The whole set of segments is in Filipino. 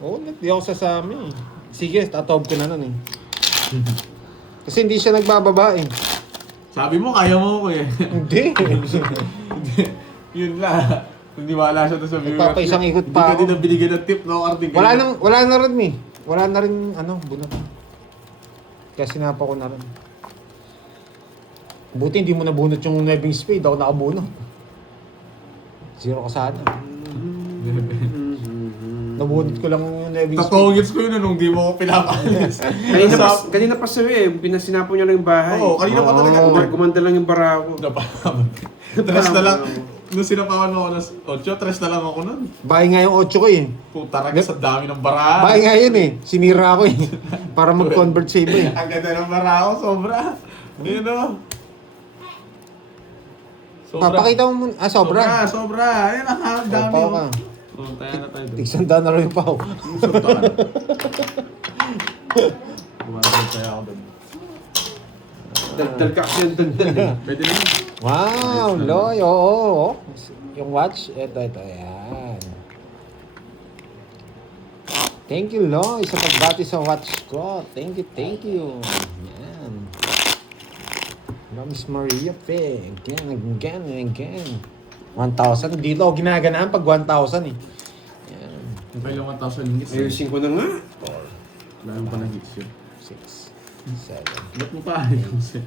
Oo, di ako sasama eh. Sige, tatob ko na nun eh. Kasi hindi siya nagbababa eh. Sabi mo, kaya mo ko eh. Hindi. Yun lang. Hindi wala siya doon sa viewer. Nagpapaisang ikot Hindi pa ka ako. din nabinigyan ng tip, no, Arting? Wala na rin eh. Wala na rin, bunot. Kaya sinapa ko na rin. Buti hindi mo nabunot yung Neving Spade. Ako nakabunot. 0 ka sana. Nabunot ko lang yung Neving Spade. Tatongits ko yun nung di mo ko pinapalis. Kanina pa sa'yo eh, pinasinapo niya lang yung bahay. Oo, kanina pa talaga. Gumanda lang yung barako. Tres na lang. Nung sinapawan mo ako ng 8, tres na lang ako nun. Bahay nga yung 8 ko eh. Puta raga sa dami ng bara. Bahay nga yun eh. Sinira ko eh. Para mag-convert sa iba eh. Ang ganda ng bara ako, sobra. Yun o. Papakita mo muna. Sobra. Sobra. Ayun ang dami. Pao ka. Tayo na tayo doon. Tigsanda na rin yung pao. Sultan. Bumagal tayo ako doon. Daldal ka kasi yung daldal eh. Pwede naman. Wow, Nice, Loy. Oo. Yung watch. Ito. Ayan. Thank you, Loy, sa pagbati sa watch ko. Thank you. Ayan. Miss Maria Pe. Again. 1,000. Dito ako ginaganaan pag 1,000 eh. Ayan. Yung pa ilang 1,000 hingis. Ayusin ko na nga. Wala yung pa ng hits yun. 6, 7, Ba't mo pa ayusin? 8,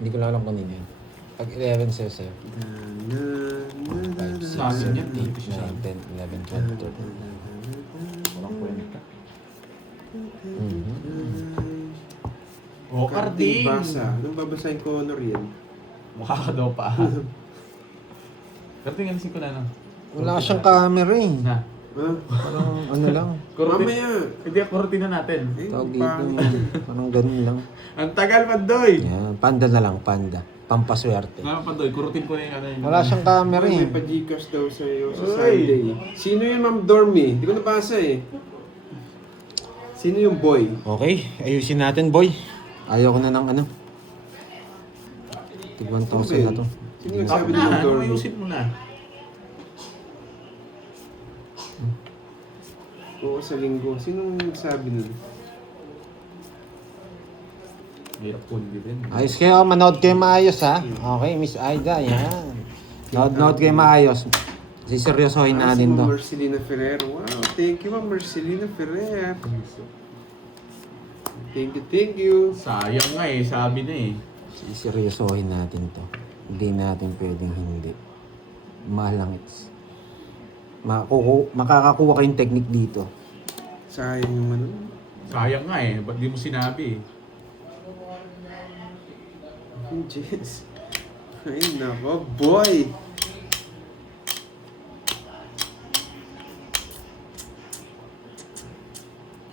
9. Hindi ko lang alam kanina yun. Pag 11 sa'yo. 5, 6, Sayang 7, yan, 8, 9, 10, 11, 12, 13. Walang kwenta. Oh, Carding! Basa. Anong babasahin ko honor yan? Mukha ka daw pa. Carding, alisin ko na no? Wala siyang camera eh. Na. Ha? Parang lang. Mamaya. Hindi, kurtina natin. Eh, Tawag dito. pangit. Parang ganun lang. Ang tagal, Pandoy! Yan, panda na lang, panda. Pampaswerte. Nga, Pandoy, kurutin ko na yung ano yun. Wala siyang camera May eh. pa-Gcash daw sa'yo sa Uy! Sunday. Sino yun, Ma'am Dormy? Hindi ko nabasa eh. Sino yung boy? Okay, ayusin natin boy. Ayaw ko na ng Tig 1,000 na to. Sino Sabi nagsabi ni na, Ma'am ano, Dormy? ayusin mo na. Oo, sa linggo. Sino nagsabi nun? Hirap po din. Ayos kayo, manood kayo maayos ha. Okay, Miss Aida, yan. Nood kayo maayos. Siseryosohin Si natin to. Ma'am Marcelina Ferrer. Wow, thank you, Ma'am Marcelina Ferrer. Thank you. Sayang nga eh, sabi na eh. Siseryosohin natin to. Hindi natin pwedeng hindi. Mahal lang it's. Makakakuha kayong technique dito. Sayang yung ano. Sayang nga eh, ba't di mo sinabi eh? Jeez. Ay, nako, boy.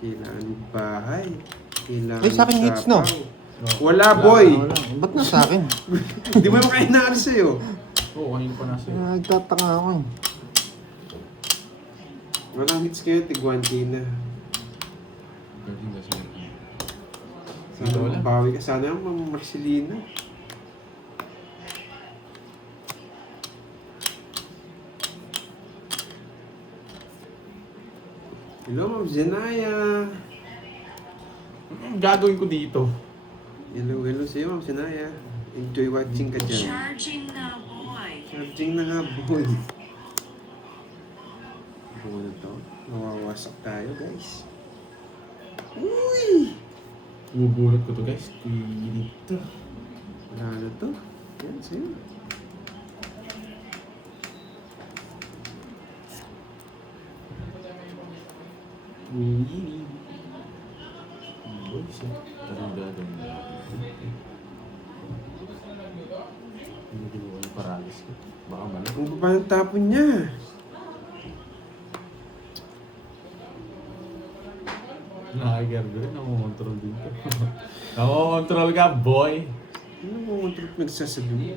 Kailangan yung bahay. Kailangan Ay, sa akin yung hits, no? sapaw. Wala, boy. Wala. Ba't na sa akin? Hindi mo yung kainaan sa'yo. Oo, kanina pa nasa Nagtataka ako eh. Walang hits kayo, tigwanti na. Sana Wala. mabawi ka. Sana yung Ma'am Marcelina. Hello, Ma'am Zenaya. Ang gagawin ko dito? Hello sa'yo, Ma'am Zenaya. Enjoy watching ka dyan. Charging na, boy. Charging na nga, boy. Buo na to. Mawawasak tayo, guys. Uy! Bubulot ko to guys. Dito. Wala na to. Yan, sa'yo. Tarang gagawin na. Hindi ginawa yung paralis ko. Baka mali. Kung pa ng tapon niya. Nakakagarbin, nakukontrol dito. Nakukontrol ka, boy! Ano mo ang trip nagsasabi mo?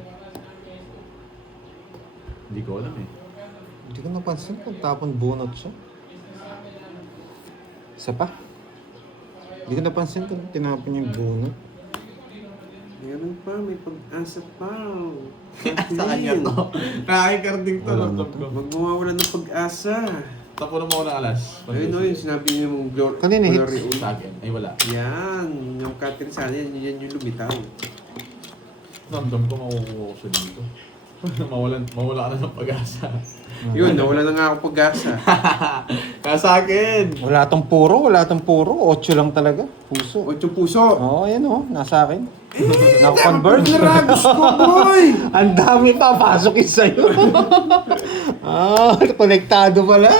Hindi ko alam eh. Hindi ko napansin kung tapon bunot siya. Isa pa. Hindi ko napansin kung tinapon yung bunot. Meron pa, may pag-asa pa. Sa kanya to. Nakakikarding to. Wala na Laptop to. ko. Huwag mawawala ng pag-asa. Tapo na mo ako ng alas. Ayun o, yung sinabi niyo mong glory. Kanina hits. glory hole. Sa akin. Ay wala. Yan, yung Catherine sana, yan yung lumitaw. Ramdam ko makukuha ko siya dito. Mawala ka na ng pag-asa. Yun, nawala na nga ako pag-asa. Kaya sa akin. Wala tong puro. 8 lang talaga. Puso. 8 puso. Oo, ayan o. Nasa akin. Naka-convert. Naragos ko, boy! Ang dami pa. Pasok yun sa'yo. Konektado pala.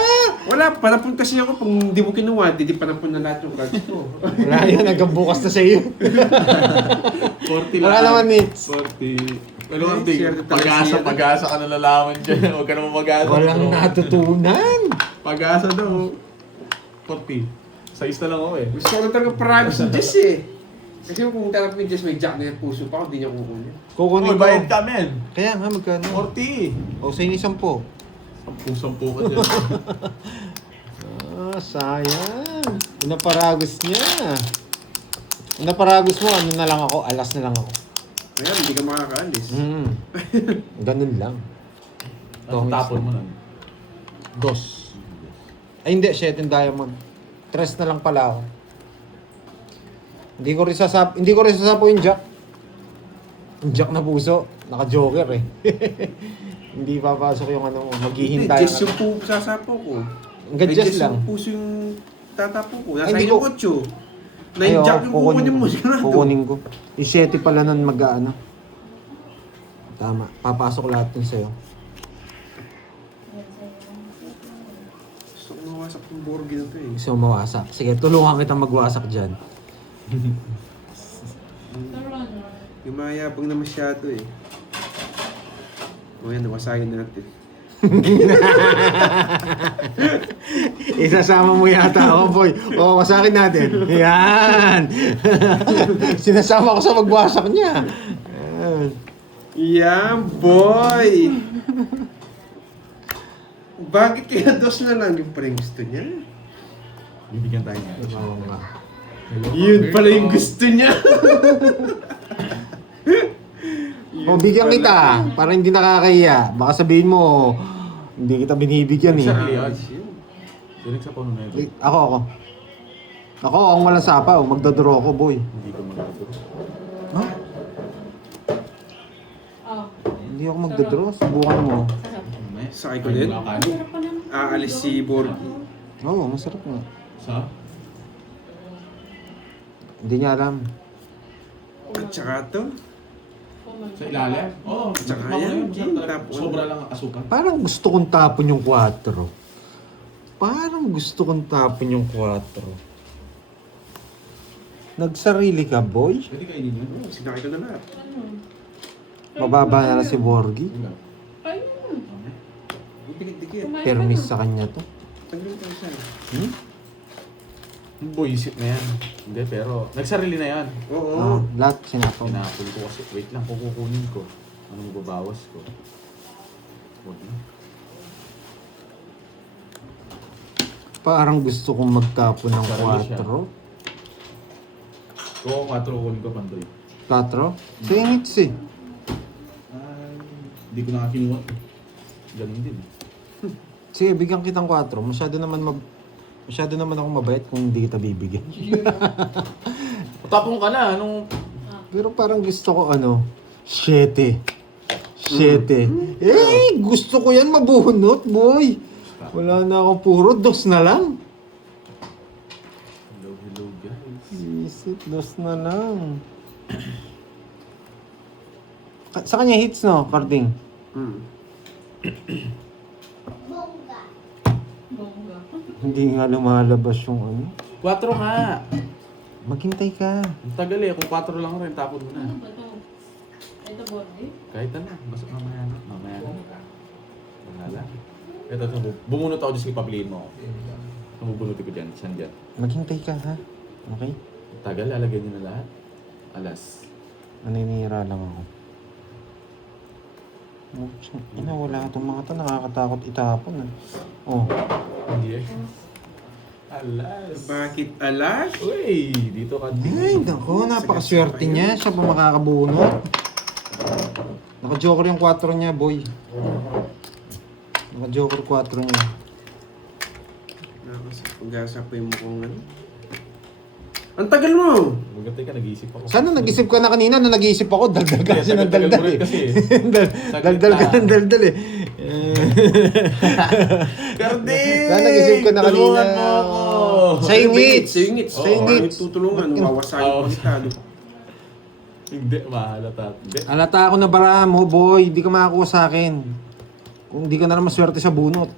Wala, panapon kasi ako. Pag hindi mo kinuha, di panapon na lahat yung cards ko. Wala yun. Hanggang bukas na sa'yo. 40 lang. Wala naman hits. 40. Pero Ay, konting swerte talaga siya. pag-asa ka nalalaman dyan. Huwag ka naman mag-asa. Walang natutunan. Pag-asa daw. 40. Sa na lang ako eh. Gusto ko na talaga promise ng Diyos eh. Kasi kung tanap ni Diyos may jack na yung puso pa, hindi niya kukunin. Kukunin Uy, ko. bayad ka men. Kaya nga, magkano? 40. O, sa inyo 10. Sampu ka dyan. Sayang. Inaparagos niya. Inaparagos mo, ano na lang ako, alas na lang ako. Kaya hindi ka makakaalis. Ganun lang. Ang tapon mo nun. 2. Ay hindi, 7 diamond. 3 na lang pala ako. Hindi ko rin sasapo yung jack. Yung jack na puso, naka-joker eh. Hindi papasok yung ano mo, Hindi, maghihintay. Diyos yung sasapo ko. Hanggang Ay, Diyos Diyos lang. yung puso yung tatapo ko. Ay, Nasa hindi yung ko- 8. Na yung jack yung kukunin mo. Sigurado. Kukunin ko. Yung 7 pala nun mag-ano. Tama, papasok lahat yun sa'yo. Gusto ko mawasak yung borgi na to eh. Gusto mo mawasak. Sige, tulungan kita magwasak dyan. Yung mayabang na masyado eh. O yan, nawasagin natin. Isasama mo yata ako, boy. O, wasakin natin. Yan. Sinasama ko sa magwasak niya. Yan. Yan, boy! Bakit kaya 2 na lang yung parang gusto niya? Bibigyan tayo niya. Oo nga. Yun pala yung gusto niya. O, bigyan kita. Para hindi nakakahiya. Baka sabihin mo, hindi kita binibigyan eh. Exactly, yun. Sinig sa puno na ito. Ako. Ako, ang walang sapaw. Magdodoro ako, boy. Hindi ko magagawa. Ha? Hindi ako magdodoro. Subukan mo. Sakay ko din. Aalis si Borgi. Oo, masarap nga. Sa? Hindi niya alam. At saka to. Sa ilalim? Oo. Tsaka Makuha yan, yun, masarap talaga. tapon. Sobra lang ang asukal. Parang gusto kong tapon yung 4. Parang gusto kong tapon yung 4. Nagsarili ka, boy? Pwede kainin yun. Oh, sinakay ko na lahat. Mababa na lang si Borgi. Wala. Dikit-dikit. Permis sa kanya to. Tanggalin ko isa. Hmm? Buisit na yan. Hindi, pero nagsarili na yan. Oo. Lahat sinapaw. Pinapol ko kasi, wait lang, kukunin ko. Anong babawas ko? Huwag na. Parang gusto kong magtapon ng Sarili siya. 4. Kung ako 4, kukunin ko pandoy. 4? Singits eh. Hindi ko na kinuha. Ganun din. Sige, bigyan kitang 4. Masyado naman ako mabait kung hindi kita bibigyan. Tapong ka na, anong... Pero parang gusto ko 7. 7. Eh, gusto ko yan mabunot, boy. Wala na ako, puro 2 na lang. Hello guys. Isip, 2 na lang. Sa kanya hits, no, Carding? Hmm. Hindi nga lumalabas yung 4 nga. Maghintay ka. Ang tagal eh. Kung 4 lang rin, tapon mo na. Ito, Borgi? Kahit ano. Basta mamaya na. Mamaya na. Wala lang. Ito, bumunot ako dyan sa ipapiliin mo. Nabubunutin ko dyan. Saan dyan? Maghintay ka, ha? Okay? Ang tagal, lalagyan nyo na lahat. Alas. Naninira lang ako. Wala itong mga to. Nakakatakot itapon. Oh. Hindi eh. Alas. Bakit alas? Uy, dito ka Ay, naku, napakaswerte niya. Siya pa makakabunot. Naka-joker yung 4 niya, boy. Naka-joker 4 niya. Pag-asa po yung mukhang ano. Ang tagal mo! Magatay ka, nag-iisip ako. Sana nag-isip ka na kanina nung nag-iisip ako, daldal ka kasi ng Tagal-tagal daldal mo rin eh. kasi. Daldal ka ng daldal eh. Karding! Sana nag-isip ka na kanina. Tulungan mo ako! Sayingits! Sayingits. Sayingits. Tutulungan, mawawasagin Oo. ko kita. Hindi, mahalata. Hindi. Alata ako na bara mo, boy. Hindi ka makakuha sa akin. Kung hindi ka na naman swerte sa bunot.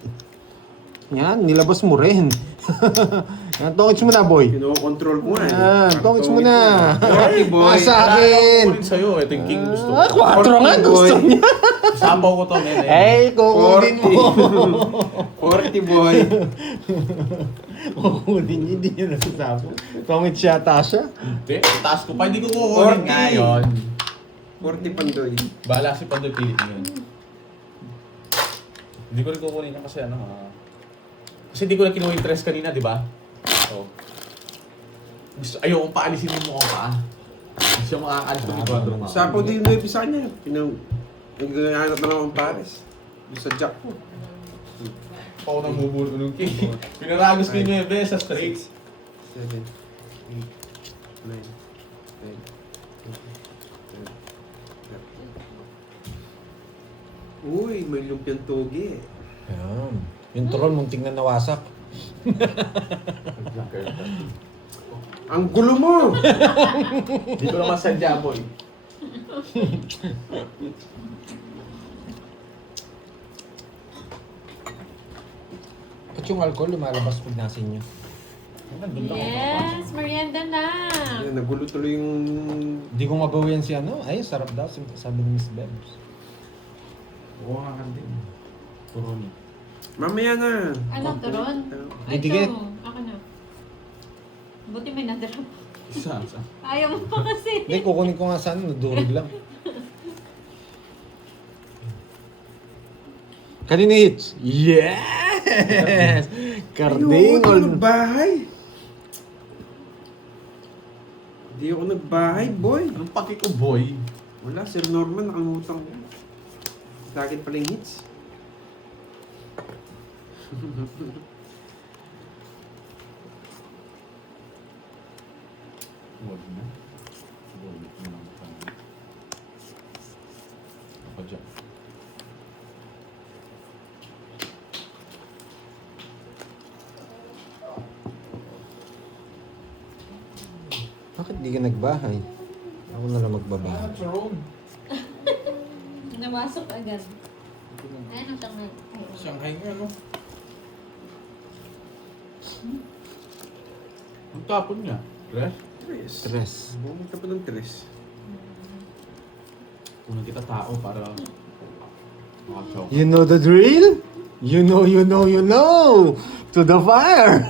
Yan, nilabas mo rin. Yan, tongits mo na, boy. Kino-control ko nga eh. Yan, tongits mo na. Forty, boy. Ah, sa akin. Kukunin sa'yo. Ito yung king gusto ko. Ah, 4 nga gusto boy. niya. Sabaw ko to, nene. Eh, kukunin mo. 40 boy. Kukunin niya, hindi niya nasasabi. Tongits siya, Tasha. Hindi, taas ko pa. Hindi ko kukunin 40. ngayon. 40 pandoy. Bahala si Pandoy pilit yun. Hindi ko rin kukunin yan kasi ano kasi hindi ko na kinuha yung tres kanina, di ba? So, ayokong paalisin mo mukhang paa. Hindi siya makakaalis ko dito. Sapaw din yung 9 sa kanya. Naghahanap na naman pares. Yung sa jack ko. Ako nang bubulo ng king. Pinaragos ko yung 9 sa straight. 7, 8, 9, 10, 11, 12. Uy, may lumpiang toge. Yan. Yung troll, munting na nawasak. Ang gulo mo! Dito naman sadya, boy. At yung alcohol, lumalabas pag nasin nyo. Yes, merienda na. Ayan, nagulo tuloy yung... Hindi ko mabawian si ano. Ay, sarap daw, sabi ni Miss Bebs. Oo nga kantin. Puro ni. Mamaya na. Ano, turon? Didikit. Ito, ako na. Buti may nadarap. Isa. Ayaw mo pa kasi. Hindi, kukunin ko nga sana, nadurog lang. Kanina hits? Yes! Karding! Ayoko nagbahay. Hindi ako nagbahay, boy. Anong paki ko, boy? Wala, Sir Norman, nakangutang ko. Sa akin pala yung hits. Huwag na. Huwag na. Ako dyan. Bakit di ka nagbahay? Ako na lang magbabahay. Jerome. Namasok agad. Ano siyang nag... Shanghai nga, no? Ang tapon niya. Fresh? Tres. Stress. Bumita pa ng tres. Unang kita tao para makachoke. You know the drill? You know, you know, you know! To the fire!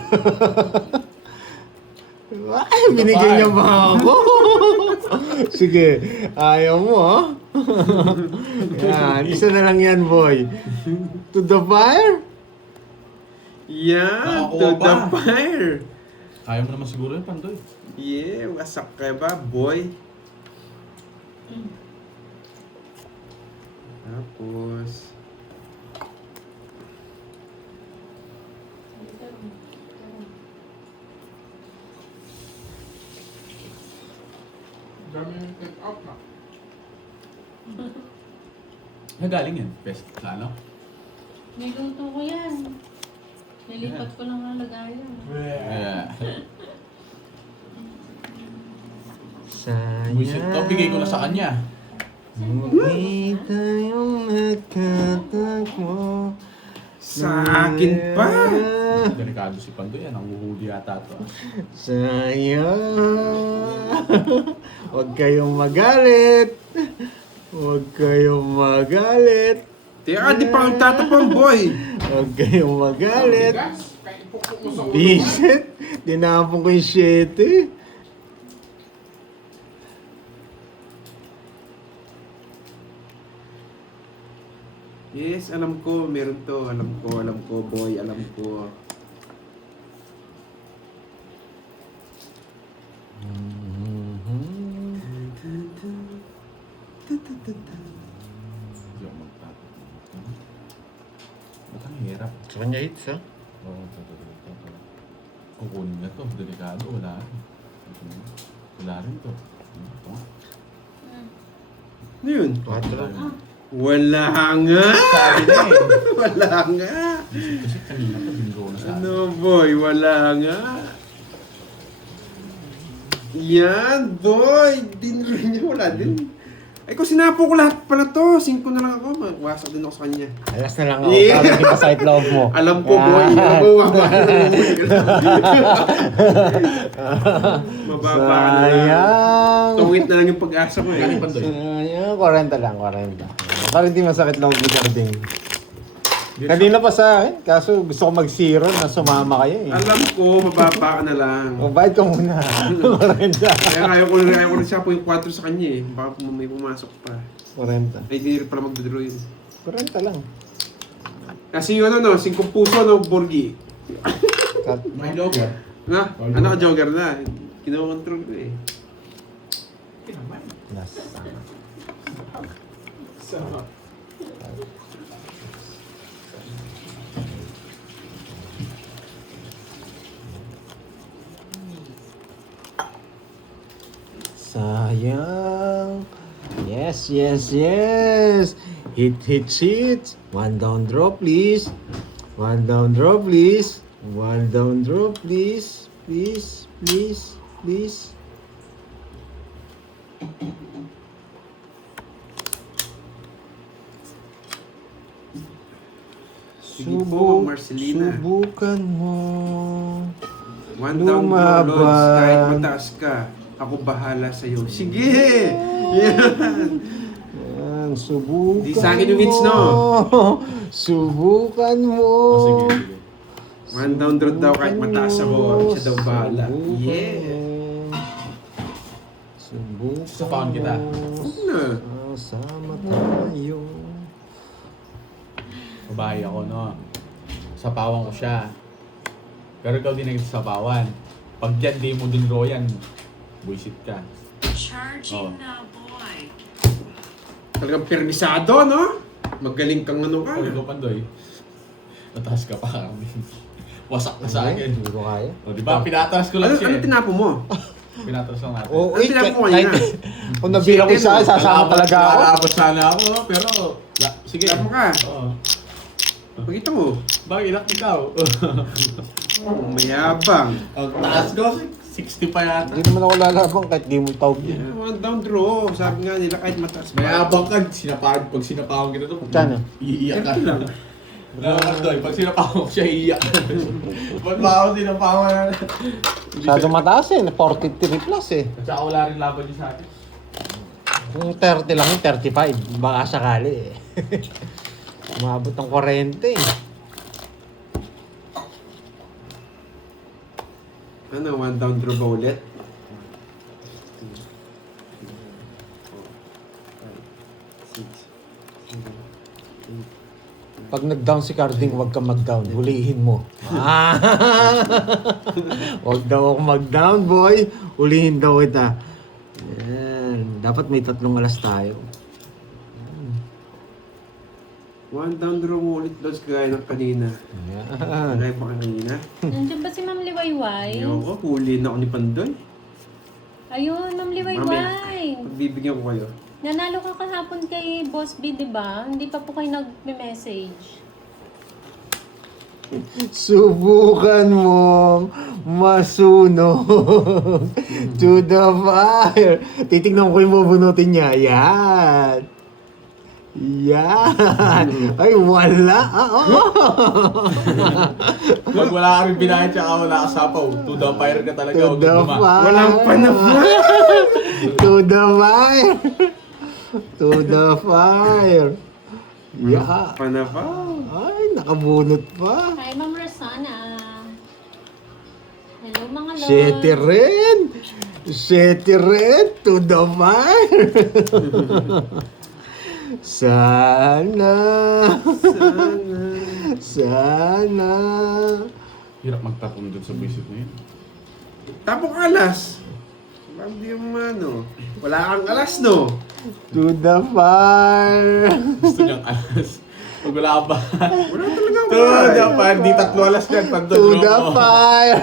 Ay, binigyan niya pa ako! Sige, ayaw mo ha? Yan, isa na lang yan, boy. To the fire? Yeah, Nakakuha to the pa. fire. Kaya mo naman siguro yun, Pandoy. Yeah, wasak ka ba, boy? Tapos... Galing yan. Best. Sa ano? May luto ko yan. Nilipat ko lang ang lagayan. Yeah. Sayang. Buisit to. Bigay ko na sa kanya. Muli tayong nagkatakbo. Sa akin pa! Delikado si Pandoy yan. Ang huhuli yata to. Sayang. Huwag kayong magalit. Huwag kayong magalit. Teka, di pa ang tatapang, boy! Huwag kayong magalit. Bisit. Tinapon ko yung 7. Yes, alam ko, meron to. Alam ko, boy. Alam ko. Hindi ako magtapo. Ba't ang hirap? Sa kanya hits, ha? Oo, ito. Kukunin na to. Delikado. Wala rin. Wala rin to. Ito nga. Ano yun? 4. Wala nga! Sabi na eh. Wala nga! Kasi kanina to, bingo na sa akin. Ano boy, wala nga. Yan boy! Din rin niya, wala din. Ay kung sinapo ko lahat pala to, 5 na lang ako, wasak din ako sa kanya. Alas na lang ako. Yeah. Para hindi masakit loob mo. Alam ko boy, alam mo, mababa ka na lang. Sayang. Tungit na lang yung pag-asa ko eh. Galing pa doon. Sayang. 40 lang, 40. Para hindi masakit loob mo, Jarding. Kanina pa sa akin, kaso gusto ko mag-zero na sumama kayo eh. Alam ko, mababa ka na lang. O, bayad ka muna. 40. Kaya ayaw ko na siya po yung 4 sa kanya eh. Baka may pumasok pa. 40. Ay, hindi rin pala mag-draw yun. 40 lang. Kasi yun ano, 5 puso no, Borgi. Cut. May logo. Na, ano ka jogger na. Kinokontrol ko eh. Yes. So, Sayang. Yes, yes, yes. Hit, hit, hit. One down draw, please. One down draw, please. One down draw, please. Please, please, please. sige po, Marcelina. Subukan mo. One down draw, Lods. Lumaban. Kahit mataas ka, ako bahala sa'yo. Sige! Yan! Yan, subukan Di sa akin yung hits, no? Subukan mo. Oh, sige, sige. One down draw daw kahit mataas ako. Siya daw bahala. Subukan Yeah! mo. Subukan Sa pound kita. Huwag na. Sama tayo. Babae ako, no? Sapawan ko siya. Pero ikaw din nagsasapawan. Pag yan, di mo din draw yan. Buisit ka. Charging Oh. now, boy. Talagang permisado, no? Magaling kang ano ka. Pag ikaw pandoy, mataas ka pa kami. Wasak na sa akin. Hindi ko kaya. O, di ba? Pinataras ko lang Ano, siya ano eh. tinapo mo? Pinataras lang natin. Oo, Ano sinabi mo kanina? Kung nabilang ko isa, sasama talaga ako. Nakaabot sana ako, pero... Sige. Tama ka. Oo. Pakita mo. Bakit inak ikaw? Mayabang. Ang taas ko, 60 pa yata. Hindi naman ako lalabang kahit di mo tawag yan. One down draw. Sabi nga nila kahit mataas pa. Mayabang ka, pag sinapawan kita to, Kano? iiyak ka. Ito lang. Pag sinapawan ko siya, iiyak. Ba't ba ako sinapawan? Masyado mataas eh, 43 plus eh. At saka wala rin laban niya sa akin. Kung 30 lang yung 35, baka sakali eh. Umabot ng 40 eh. Ano, one down draw ba ulit? Pag nag-down si Carding, huwag ka mag-down. Hulihin mo. Huwag daw ako mag-down, boy. Hulihin daw kita. Yan. Dapat may 3 alas tayo. One down draw mo ulit, Lods, kagaya ng kanina. Yan. Kagaya pa kanina. Nandiyan ba si Ma'am Liwayway? Ayaw ko, huli na ako ni Pandoy. Ayun, Ma'am Liwayway. Pagbibigyan ko kayo. Nanalo ka kahapon kay Boss B, di ba? Hindi pa po kayo nag-message. Subukan mong masunog to the fire. Titignan ko yung bubunutin niya. Yan. Yan. Ay, wala. Pag wala ka rin binayad tsaka wala ka sapaw, to the fire ka talaga. To Huwag the guma. fire. Walang panahon. To the fire. To the fire. Yeah. Panapaw. Ay, nakabunot pa. Hi, Ma'am Rosana. Hello, mga lord. Sete red to the fire. Sana. Sana. Hirap magtapon dun sa visit na yun. Tapok alas. Parang di mo ano. Wala kang alas, no? To the fire. Gusto niyang alas. Pag wala ka ba? Wala talaga To the fire. Di tatlo alas yan. To Pagdodro the mo. fire.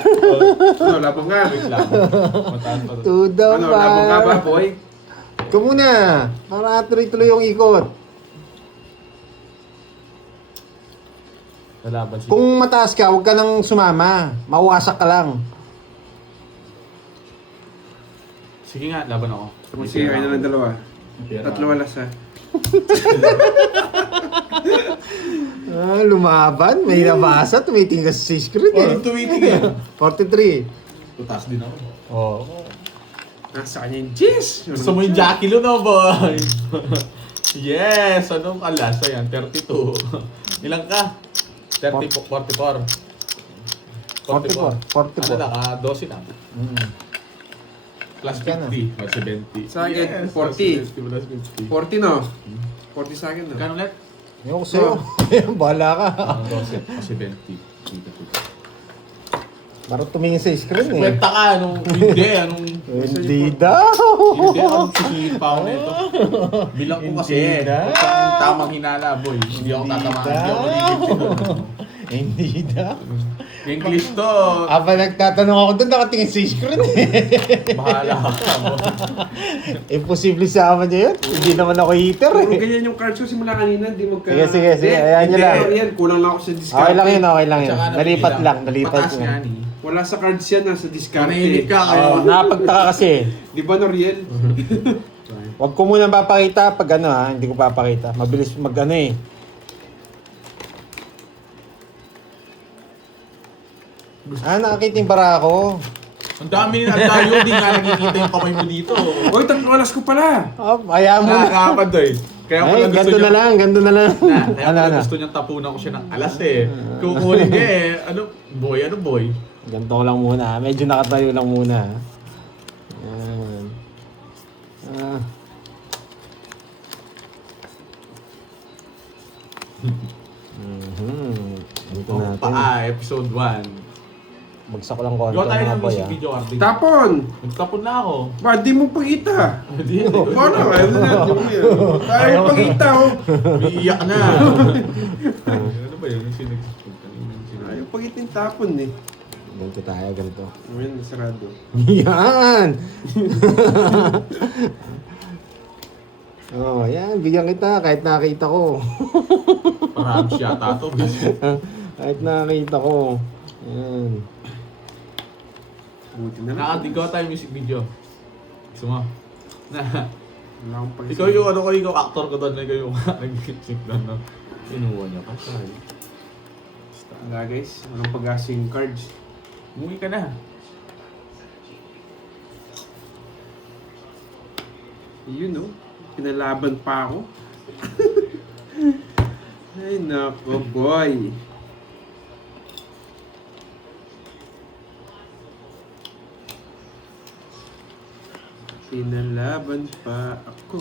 Ano, labang ka? Wait lang. Mataas pa to. To the Ano, labang ka ba, fire. boy? Ikaw muna. Para tuloy-tuloy yung ikot. Lalaban si... Kung mataas ka, huwag ka nang sumama. Mawasak ka lang. Sige nga, laban ako. Sige, kayo na lang dalawa. Pera. Tatlo alas, ha? Lumaban. May nabasa. Tumitingin ka sa screen eh. Parang tumitingin. 43. Tutaas din ako. Oo. Nasa kanya yung cheese! Gusto mo yung Jackie Lu, no, boy? Yes! Anong alas? Ayan, 32. Ilang ka? 44. 44. Ano na, 12 na. Mm. Plus Ka na. 50. Plus 70. Sa akin, Yes, 40. Plus 50. 40, no? 40 sa akin, no? Kano ulit? Yung ko sa'yo. Bahala ka. 12. Plus 70. Parang tumingin sa screen eh. Kwenta ka, anong hindi, anong... Hindi daw. Hindi, anong sisihin pa ako nito. Bilang ko kasi, Hindi na. huwag kang tamang hinala, boy. Hindi ako tatamahan, hindi ako manigit. Hindi daw. English to. Aba nagtatanong ako doon, nakatingin sa screen eh. Bahala ka, boy. Imposible sa amin niya yun. Hindi naman ako hater Kung eh. ganyan yung cards ko simula kanina, hindi magka... Sige, sige. Ayan nyo lang. Yan, kulang lang ako sa discount. Okay lang yun, okay lang yun. Tsaka Nalipat nabilang. lang, nalipat Pataas nga lang. ni. Wala sa cards yan, nasa discount. Kanainit ka kayo. Oh, nakapagtaka kasi. Di ba, Noriel? Huwag ko muna papakita pag ano ha, hindi ko papakita. Mabilis mag ano eh. Nakakita yung bara ko. Ang dami nila, ang layo, di nga nakikita yung kamay mo dito. Uy, tatlo alas ko pala! Ayaw mo na. Nakakapad doy. Kaya Ay, pala gusto ganito na niya, lang, ganito na lang. kaya Ano, pala ano? gusto niyang tapunan ko siya ng alas eh. Kukunin niya eh. Ano boy? Ganito ko lang muna. Medyo nakatayo lang muna. Ayan. Ah. Dito natin. Episode 1. Bagsak lang konti Gawa tayo mga ng boy music ah. video, Artie. Tapon! Nagtapon na ako. Ba, di mo pakita! Hindi, Paano? Ayaw na natin yung yan. Ayaw mo pakita, oh! umiiyak na. Ano ba yun? Ayaw pakita yung tapon, eh. Ganito tayo, ganito. Ayan, sarado. Yan! Oh, yan. Bigyan kita kahit nakita ko. Parang siya tato. Kahit nakita ko. Yan. Buti na lang. Nakatigaw tayo music video. Gusto mo? Na, Wala akong pag- ikaw yung ano ko, ikaw actor ko doon. Ikaw yung nag-music doon. No? Inuwa niya pa siya. Wala, guys. Walang pag-asa yung cards. Umuwi ka na. Yun, no? Pinalaban pa ako. Ay, nako, boy. Pinalaban pa ako.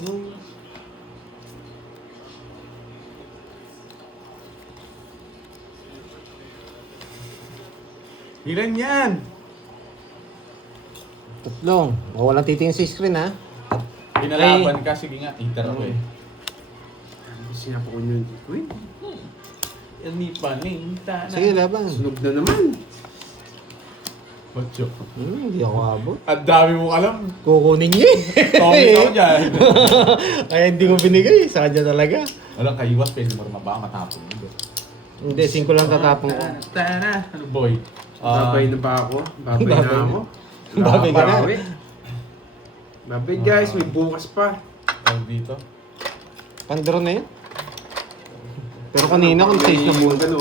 Ilan yan? Tatlong. O, walang titingin sa screen ha. Pinalaban ka. Sige nga. Inter ako eh. Sinapa ko yun. Uy, Hindi pa ninta na. Sige, laban. sunog na naman. Ocho. Hindi ako abot. Ang dami mong alam. Kukunin niya eh. Tommy ako dyan. Kaya hindi ko binigay. Sa kanya talaga. Walang kaiwas. Pwede mo rin mabaka matapon. Hindi, 5 lang tatapong ko. Tana. Ano boy? Babay na ba ako? Babay na Babay na. ako. Babay ka na. Babawi. Babay guys, may bukas pa. Tawag dito. Pandro na yun. Pero kanina kung 6 na bonus. Ano,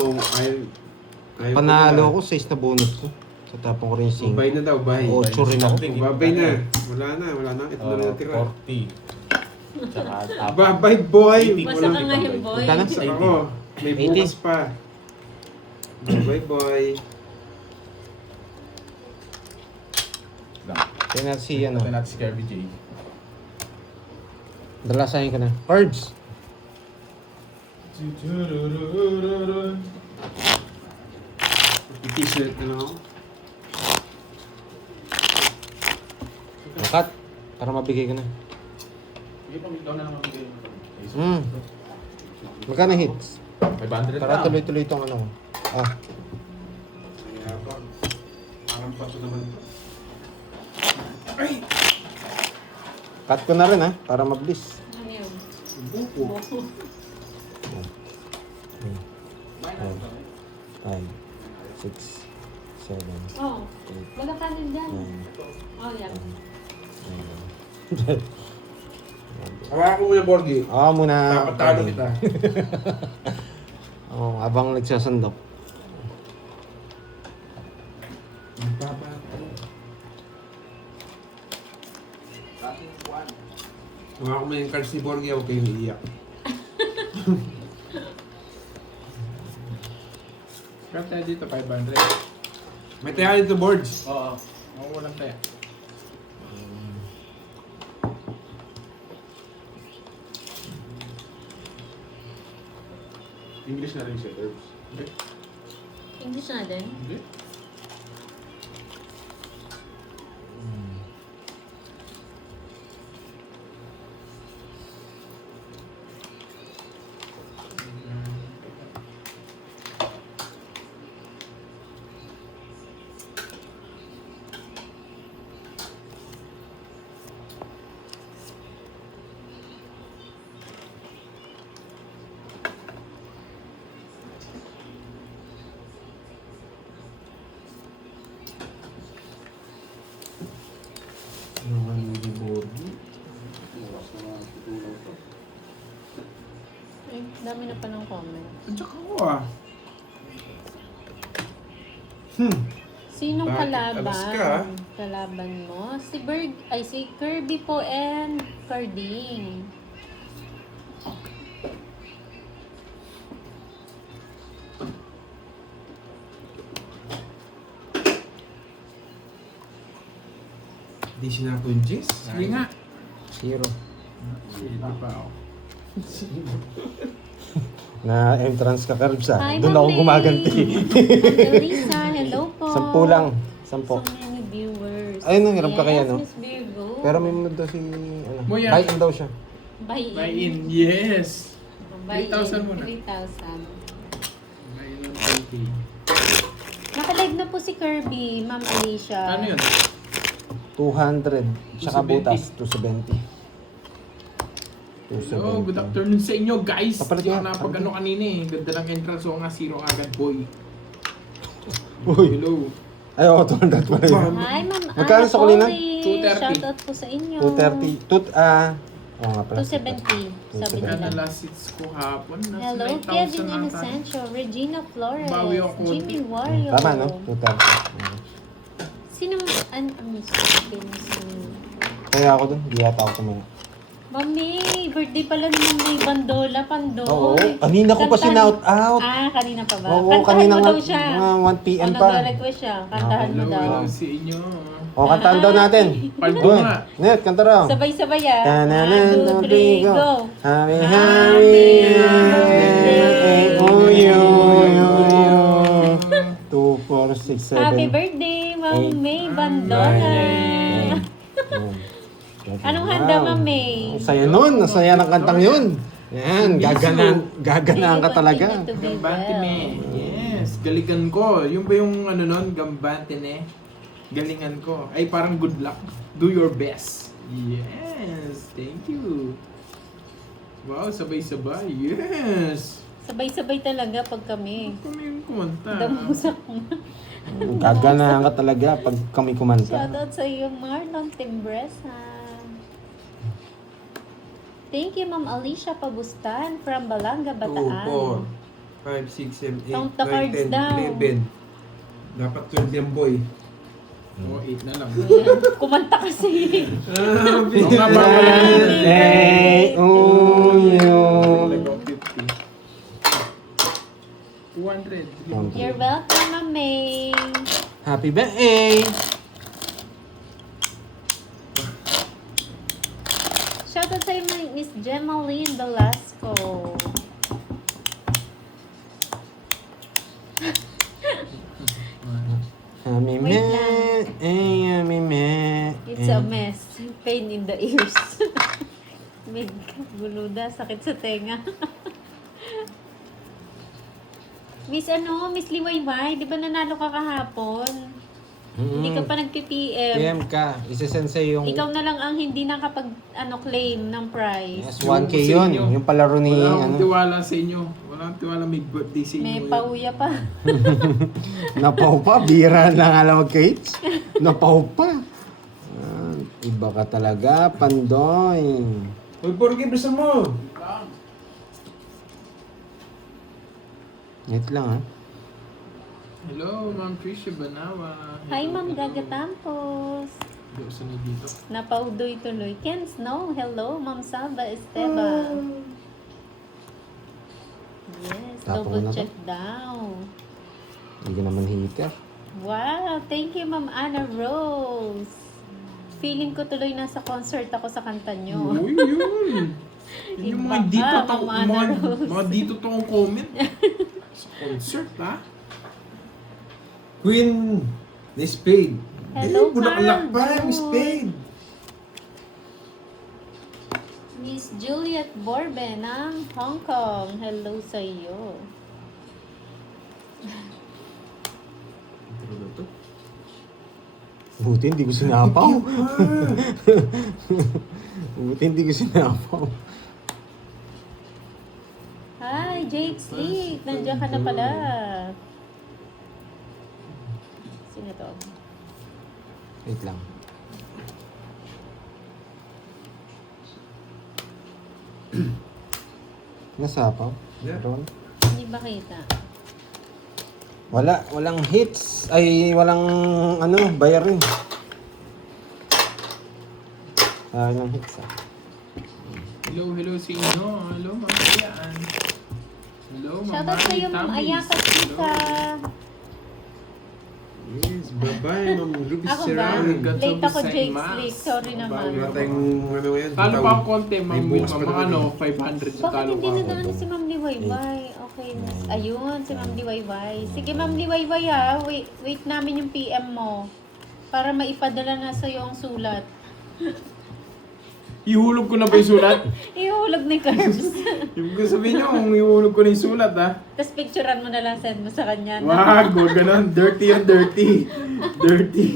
ayaw Panalo ko 6 na bonus ko. Sa tapong ko rin 5. Babay na daw, bye. 8 rin ako. Babay na. Wala na. Ito na lang natira. 40. Tsaka tapon. Babay boy. Basta ka ngayon, boy. Magkano? Sa ako. May 80. bukas pa. Babay boy. Kaya natin si ano. Ito natin si Kirby J. Dalasahin ka na. Cards. T-shirt na lang ako. Nakat. Para mabigay ko na. Sige po, ikaw na lang mabigay mo. Magkano hits? 500 Para lang. tuloy-tuloy itong ano. Ah, Kaya pa. Parang pato naman to. Ay! cut ko na rin ha, para mabilis. Ano yun? Buko. Boko. 5, 6, 7, Oh, 8, magkakanin dyan. 9, Oh, yan. 10. Hawakan ko muna, Borgie. Ako muna. Dapat talo kita. Oo, abang nagsasandok. Ang baba. Hawakan mo yung cards ni Borgie, huwag kayong iiyak. Kaya tayo dito, 500. May tayo dito, boards. Oo. Walang tayo. English na rin siya, Herbs. Okay. English na din. Okay. Naman ni Borgie. Ay, dami na pa ng comment. Andiyan ako ah. Sinong Bakit? kalaban? Alas ka? Kalaban mo? Si si Kirby po and Carding. Di sinapunjis. Sige nga. 0. Hindi pa ako. Na entrance ka, Curbs ha. Hi, Doon ako Ma'am May. gumaganti. Ma'am Elisa, hello po. 10 lang. 10. So many viewers. Ay, nangiram ka kaya, no? Miss Virgo. Pero may mood daw si, ano, Moya. buy-in daw siya. Buy in. Buy in, yes. Buy in. 3,000 muna. 3,000. Buy in ng 20. Nakalive na po si Kirby, Ma'am Alicia. Ano yun? 200. Tsaka 270. butas, 270. Hello, good afternoon sa inyo guys. Kapalit Hindi ako nga, napag-ano kanina eh. Ganda ng entrance. So nga, zero agad boy. Uy. Hello. Ay, oo, 200 pa rin. Hi, Ma'am Magkano sa kulina? 230. Shoutout po sa inyo. 230. Oo nga pala. 270. Sabi 270. Kaya nila. na last seats ko hapon. Nasa Hello, 9,000 Kevin ata. Inocencio, Regina Flores, Bawi ako konti. Jimmy Wario. Tama, no? 230. Sino miss Kaya ako dun, hindi yata ako tumaya. Mami, birthday pala ni Mami Bandola, Pandoy. Oo, kanina ko pa sinout out. Ah, kanina pa ba? Oo, Kantahan kanina mo daw mga siya. 1 p.m. O, pa. nagre-request siya. Kantahan mo Hello, daw. hello sa inyo. O, kantaan daw natin. Paldo Doon. nga. Net, kanta raw. Sabay-sabay ah. Tananan, 1, 2, 3, go. Happy, Happy birthday, birthday. 2, 4, 6, 7. Happy birthday, Ma'am Eight. May Bandola. Anong handa, Ma'am May? Ang saya nun, ang saya ng kantang yun. Yan, gaganaan ka talaga. Gambante me. Yes, galingan ko. Yung ba yung ano nun? Gambante ne? Galingan ko. Ay, parang good luck. Do your best. Yes, thank you. Wow, sabay-sabay. Yes. Sabay-sabay talaga pag kami. Kami yung kumanta. Damusak mo. Gaganaan ka talaga pag kami kumanta. Shoutout sa iyo, Marlon Timbresa. Thank you, Ma'am Alicia Pabustan from Balanga, 2, Bataan. 4, 5, 6, 7, 8, Count the cards 9, 10, daw. 11. Dapat 12 yan, boy. Oo, 8 na lang. Ayan, kumanta kasi. Happy Oo nga, bawal na. Hey, uyo. Talagang 50. 200. You're welcome, Ma'am May. Happy birthday! Shoutout sa iyo, Miss Gemaline Velasco. Happy Wait lang. birthday, happy birthday. It's a mess. Pain in the the ears. Mid buluda, sakit sa tenga. Miss Miss Liwayway, di ba nanalo ka kahapon? Hindi ka pa nag-PM. PM ka. Isasend sa'yo yung... Ikaw na lang ang hindi nakapag claim ng prize. Yes, 1K Sa yun. inyo. Yung palaro ni... Wala akong Ano, tiwala sa inyo. Wala akong tiwala may birthday sa inyo. May yun. pauya pa. napaw pa. Bira na nga lang mag-kates. Napaw pa. Iba ka talaga, Pandoy. Uy, Borgie, bilisan mo. Wait lang, ha? Hello, Ma'am Tricia Banawa. Hi, Ma'am Gaga Tampos. Doon na dito. Napaudoy tuloy. Ken Snow, hello, Ma'am Salva Esteban. Yes, Tapos double na to. check daw. Hindi ka naman hater. Wow, thank you, Ma'am Anna Rose. Feeling ko tuloy nasa concert ako sa kanta nyo. Uy, yun. Yun yung mga Iba dito ka, to, Ma'am Ana Rose. mga dito to ang comment. Sa concert, ha? Queen ni Spade. Hello, Bulaklak Carl pa, Miss June. Spade. Miss Juliet Borbe ng Hong Kong. Hello sa iyo. Buti hindi ko sinapaw. Buti hindi ko sinapaw. Hi, Jake Sleek. Nandiyan ka na pala. Sino to? Wait lang. Nasapaw? Yeah. Ron? Hindi ba kita? Walang hits. Ay, walang bayarin. Walang hits, ah. Hello sa inyo. Hello, Ma'am Ayan. Hello, Ma'am Shoutout sa iyo, Ma'am Ayaka Tita. Yes, bye-bye, Ma'am Ruby Ako ba? Serrano. Got Late to ako, be Jake sent Sleek. mass. Sorry naman. Wala tayong ngayon. Talo pa ang konti, Ma'am May bukas Wilma. pa Mga naman 500 sa Bakit talo hindi pa. nadaan si Ma'am Liwayway? Okay. Ayun, si Ma'am Liwayway. Sige, Ma'am Liwayway ha. Wait namin yung PM mo. Para maipadala na sa'yo ang sulat. Ihulog ko na ba yung sulat? Ihulog ni Curbs. Yung ko sabihin nyo, kung ihulog ko na yung sulat, ha? Tapos picturean mo na lang, send mo sa kanya. Wag, huwag ganun. Dirty yung dirty. Dirty.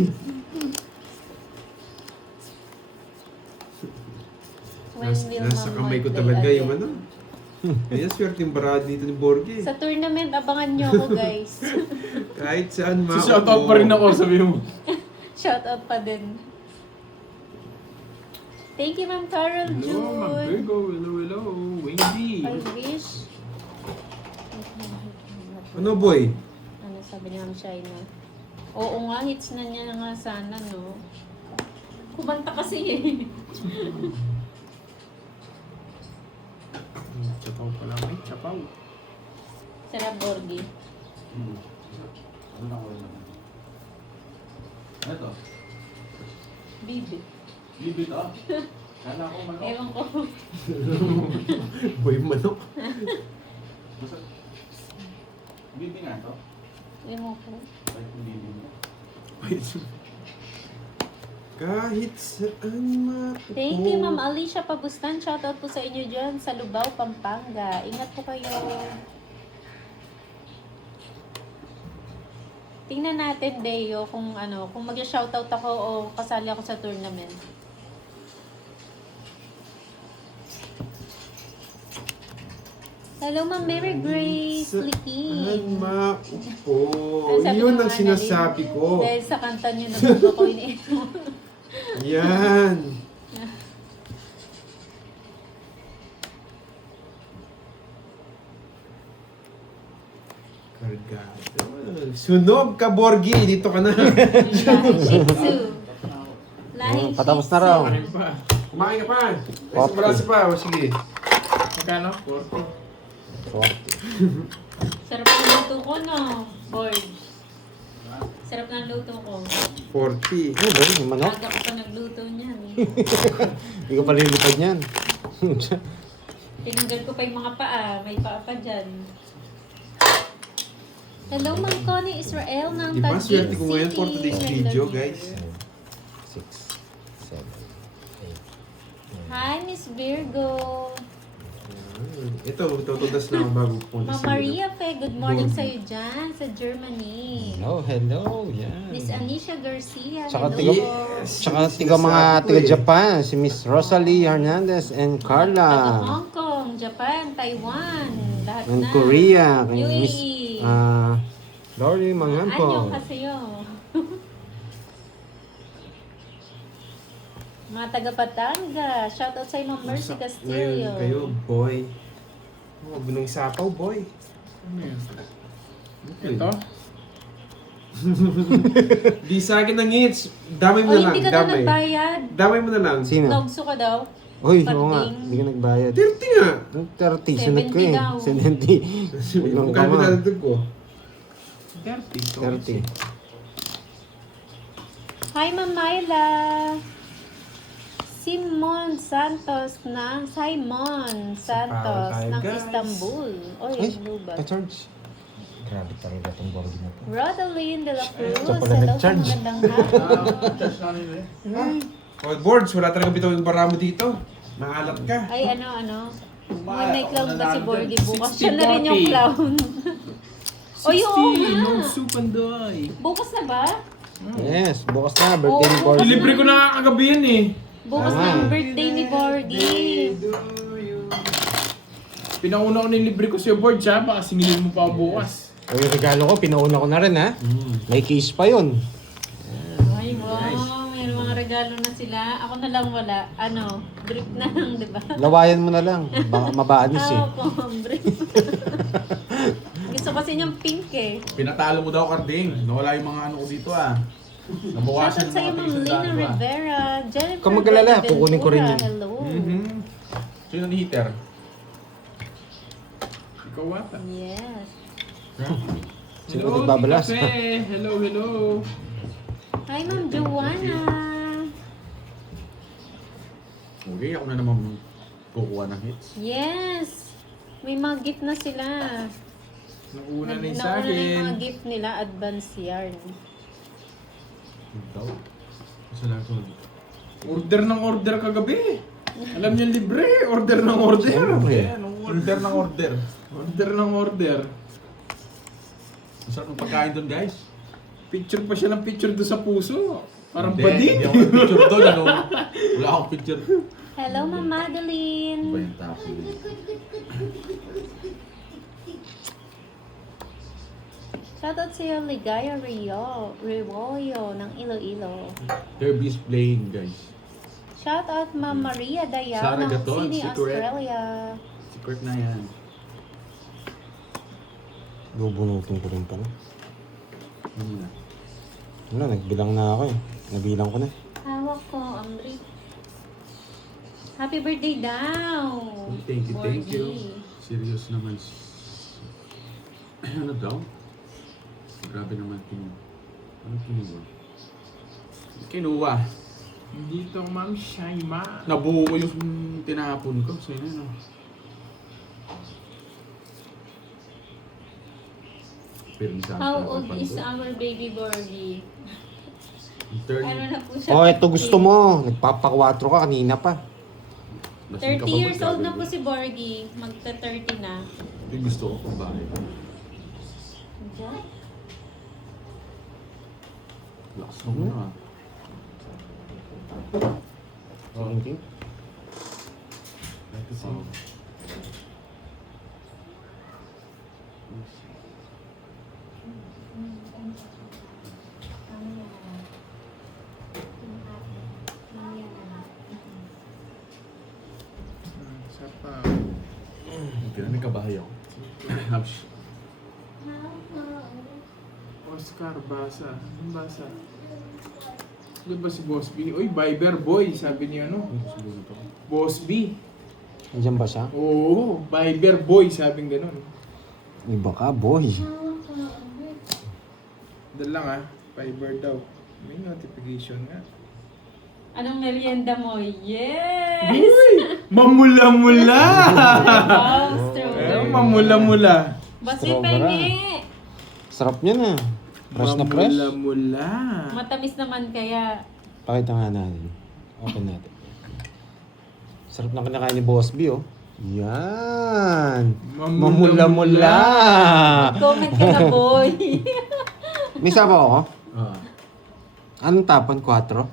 When will Nasa Ma'am kamay ko Moy talaga play yung again? Kaya swerte yung barado dito ni Borgie. Sa tournament, abangan nyo ako, guys. Kahit saan So, shoutout pa rin ako, sabi mo. Shoutout pa din. Thank you, Ma'am Carol Hello, Ma'am June. Virgo. Hello. Wendy. I wish. Ano, boy? Ano sabi ni Ma'am Shaina? Oo nga, hits na niya na nga sana, no? Kumanta kasi eh. Chapaw pala. May chapaw. Sarap, Borgie. Ito. Bibi. Bibi to. Kala ko manok. Ewan ko. Boy manok. Basta. Bibi nga to. Ewan ko. Kahit kung bibi mo. Kahit saan mapupo. Thank you, Ma'am Alicia Pabustan. Shoutout po sa inyo dyan sa Lubao, Pampanga. Ingat po kayo. Tingnan natin, Deo, kung kung mag-shoutout ako o kasali ako sa tournament. Hello, Ma'am Mary Grace Saan Likin. maupo. Ang sabi Yun ng ang mga sinasabi nalin. ko. Dahil sa kanta niyo, nabuto ko ini. Yan. Kargado. Sunog ka, Borgie. Dito ka na. Lahing Shih Tzu. Lahing Patapos Shih na raw. Tzu. Kumain pa. Kumain ka pa. Coffee. Malasa pa. O, sige. Magkano? 40. Sarap ng luto ko, no? Board. Sarap ng luto ko. 40. Ano ba yun? Yung manok? Aga ko pa nagluto niyan. Hindi ko palilipad niyan. Tinanggal ko pa yung mga paa. May paa pa dyan. Hello, Ma'am Connie Israel ng Diba, Taguig swerte ko ngayon for City. today's Hello, video, dear. guys. 6, 7, Hi, Miss Virgo. Ito, tutudas lang bago pupunta Ma'am Maria Fe, good morning sa'yo dyan sa Germany. Hello, yan. Miss Anisha Garcia, Tsaka hello. Tsaka tiga Japan, si Miss Rosalie Hernandez and Taga Carla. Hong Kong, Japan, Taiwan, lahat And na. Korea, kay Miss UAE. Lori Anyong Mangampo. kasayo. Mga taga Patangas, shoutout sa Ma'am Mercy Castillo. Ngayon kayo, boy. Oh, binong isapaw, boy. Ano yun? Ito? Di sa akin ng hits. Damay O, mo na lang, hindi ka na damay. nagbayad. Damay mo na lang. Sino? Nogso ka daw. Uy, oo nga, Pagding. hindi ka nagbayad. 30 nga. 30, sunod ko 70 eh. daw. 70. Huwag lang Magkano kama. pinadagdag ko? 30. 30. Hi, Ma'am Myla. Simon Santos ng ng guys. Istanbul. Oy, Ay, ano ba? pa-charge. Grabe talaga itong board na to. Rodaline de la Cruz. Ito pala Hello, nag-charge. magandang hapon. Touch namin eh. Oh, boards, wala talaga bitaw yung bara mo dito. Maalat ka. Ay, ano. May clown ba si Nanalo Borgie dyan. bukas? 60, Siya na rin yung 40. clown. Oy, oo nga. Nung supandoy. Bukas na ba? Yes, bukas na, birthday ni Oo. Borgie. Libre ko na kagabi yan eh. Bukas na ang birthday ni Borgie. Pinauna ko nilibre ko sa'yo, board siya. Baka singilin mo pa ako bukas. O yung regalo ko, pinauna ko na rin ha. May case pa yun. Ay, wow. May mga regalo na sila. Ako na lang wala. Brief na lang, di ba? Lawayan mo na lang. Baka mabaanis eh. Opo, brief. Gusto kasi niyang pink eh. Pinatalo mo daw, Karding. Nawala yung mga ano ko dito ah. Nabawasan Shoutout sa'yo, yung mga Ma'am Lina tigis Rivera. Jennifer Kung mag-alala, Ventura, kukunin ko rin yun. Hello. Sino ni heater? Ikaw ata. Yes. Sino Hello, nagbabalas? Tita Fe. Hello. Hi, Ma'am Joanna. Okay, ako na naman kukuha ng hits. Yes. May mga gift na sila. Nauna na yung Nauna na yung mga sa'kin. gift nila, advance yarn. Ito. Isa lang ito. Order ng order kagabi. Alam niyo libre. Order ng order. Siyempre. Anong order ng order? Order ng order. Masarap ng pagkain doon, guys. Picture pa siya ng picture doon sa puso. Parang Hindi, bading. Hindi ako may picture doon, ano? Wala akong picture. Hello, Ma'am Ba Madeline. yung tapo? Shoutout sa'yo, Ligaya Riolio ng Iloilo. Kirby's playing, guys. Shoutout, Ma'am Maria Dayan Sara ng Gaton, Sydney, secret. Australia. Secret na yan. Bubunutin ko rin pala. Ano na? Wala, nagbilang na ako eh. Nabilang ko na. Hawak ko, Amri. Happy birthday daw! Thank you. Borgie. Serious naman. Ano daw? Grabe naman Ano kinuha? Kinuha. Dito, Ma'am Shaima. Nabuo ko yung tinapon ko. So yun, ano? Pero minsan, How old is our baby Borgie? Ano na po siya? Oh, ito gusto mo. Nagpapakwatro ka kanina pa. 30 years old na po si Borgie. Magta-30 na. Yung gusto ko kung bakit. Diyan? Lakas mo na ah. Oh, Okay. ito sa... Isa pa. Hindi na nagkabahay ako. Hams. Oscar Basa. Anong basa? Good ba si Boss B? Uy, Viber Boy, sabi niya ano? Siguro to. Boss B. Andiyan ba siya? Oo, Viber Boy, sabing ganun. Iba ka, boy. Dal lang ah, Viber daw. May notification nga. Anong merienda mo? Yes! Uy! Mamula-mula! Wow, Eh, strawberry. mamula-mula. Basi Strawberry. pengi. Sarap niya na. Fresh na fresh. Mamula-mula. Matamis naman kaya. Pakita nga natin. Open natin. Sarap ng kinakain ni Boss B, oh. Yan. Mamula-mula. Comment ka na, boy. May sabaw ako? Ah. Anong tapon? 4?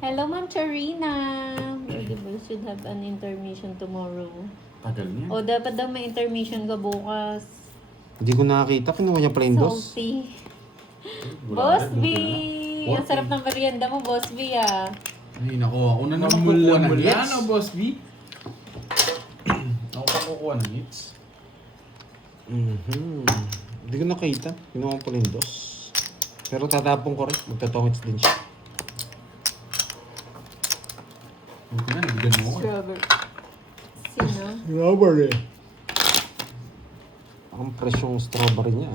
Hello, Ma'am Charina. Audible should have an intermission tomorrow. Tagal niya. O, dapat daw may intermission ka bukas. Hindi ko nakakita. Kinuha niya pala yung dos. Salty. Wala Boss rin, B! okay Ang sarap ng merienda mo, Boss B, ah. Ay, naku. Ako na naman kukuha ng Mamula-mula, hits. no, Boss B? Ako pa kukuha ng hits. Hindi ko nakita. Kinuha ko pala yung dos. Pero tatapon ko rin. Magtatongits din siya. Buti na, nabigyan mo ako. Strawberry. Sino? Strawberry. Ang presyong strawberry niya.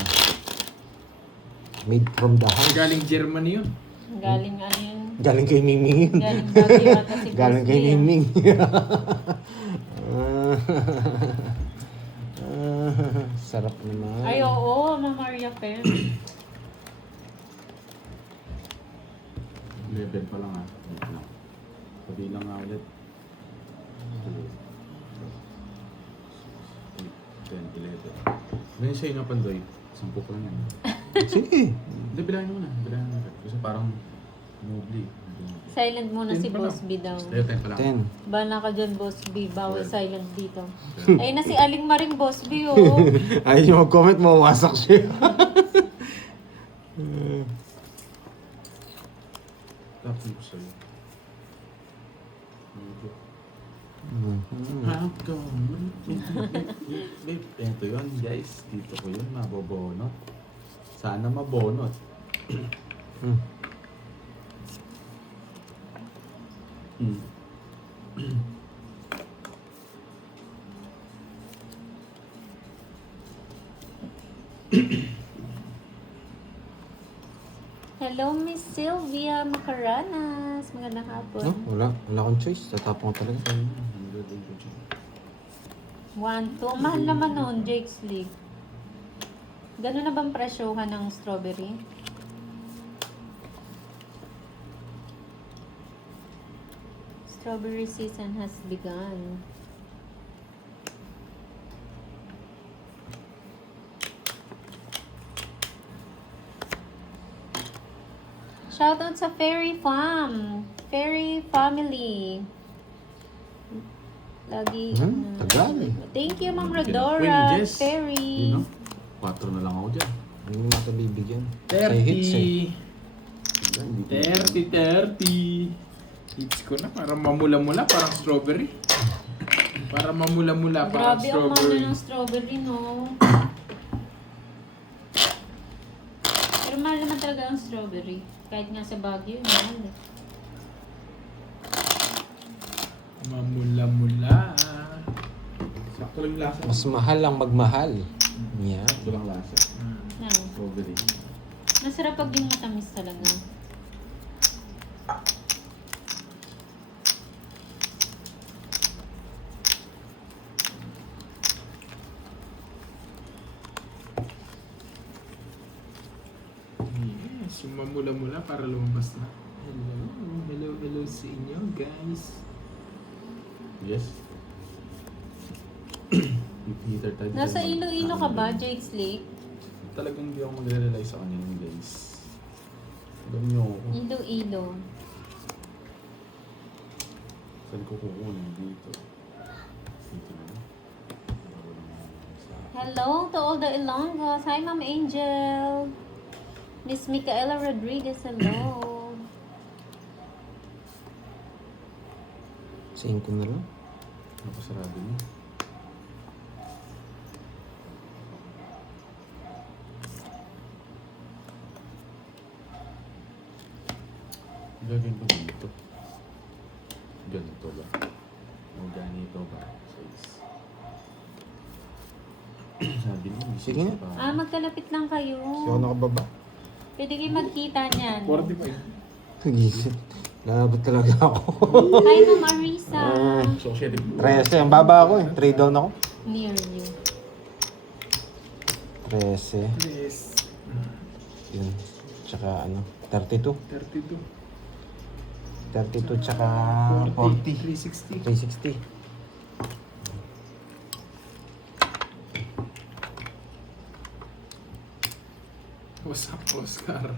Made from the house. Galing Germany yun. Galing ano yun? Galing kay Mingming yun. Galing Baguio ata si Boss Galing kay B, ah. Mingming. Sarap naman. Ay, oo, Ma'am Maria Pen. Level pa lang ah. Wait lang. Sabi lang nga ulit. 10, 11. Ganyan sa'yo nga Pandoy. 10 ko lang yan. Sige. Hindi, bilangin mo na. Bilangin mo na. Kasi parang mobly. Silent muna si 10 pa Boss B daw. Tayo, 10 pa lang. 10. Bala ka dyan, Boss B. Bawal silent dito. Ay, na si Aling Maring Boss B, oh. Ayaw niyo mag-comment, mawasak siya. Tapos ko sa'yo. Mhm. Ako. Babe, eto yun guys. Dito ko yun, mabobonot. Sana mabonot. Hmm. Hello, Miss Sylvia Macaranas. Magandang hapon. No, wala akong choice. Tatapon ko talaga. 1, 2. Mahal naman noon, Jake's League. Gano'n na bang presyohan ng strawberry? Strawberry season has begun. Shoutout sa Fairy Farm. Fairy Family. Lagi. Tagal eh. Thank you, Ma'am Queen Rodora. Jess. Fairy. Yun no? 4 na lang ako dyan. Hindi mo ito bibigyan. Say hits eh. 30. Hits ko na. Parang mamula-mula. Parang strawberry. Parang mamula-mula. Parang Grabe ang mahal strawberry. ng strawberry, no? Pero mahal naman talaga ang strawberry. Kahit nga sa Baguio, mahal eh. Mamula-mula. Sakto lang yung lasa. Mas mahal ang magmahal. Yan. Sakto lang lasa. Yan. Strawberry. Masarap pag yung matamis talaga. Yes, yung mamula-mula para lumabas na. Hello sa inyo, guys. Yes. Heater tayo. Nasa Iloilo ka ba, Jake's Lake? Talagang hindi ako magre-rely sa kanila guys. Alam niyo ako. Iloilo. Saan ko kukunin dito? Dito na. Hello to all the Ilonggos. Hi, Ma'am Angel. Miss Micaela Rodriguez, hello. 5 na lang. Napasarado niyo. Gagawin ko dito. Ganito ba? O ganito ba? Size. Sabi niyo, Sige na. Magkalapit lang kayo. Kasi ako nakababa. Pwede kayo magkita niyan. 45. Gising. Lalabot talaga ako. Hi, Ma'am Arisa. So, siya din. 13. Ang baba ako eh. 3 down ako. Near you. 13. Yes. Yun. Tsaka ano, 32. 32. 32 tsaka 40. 360. 360. What's up, Oscar?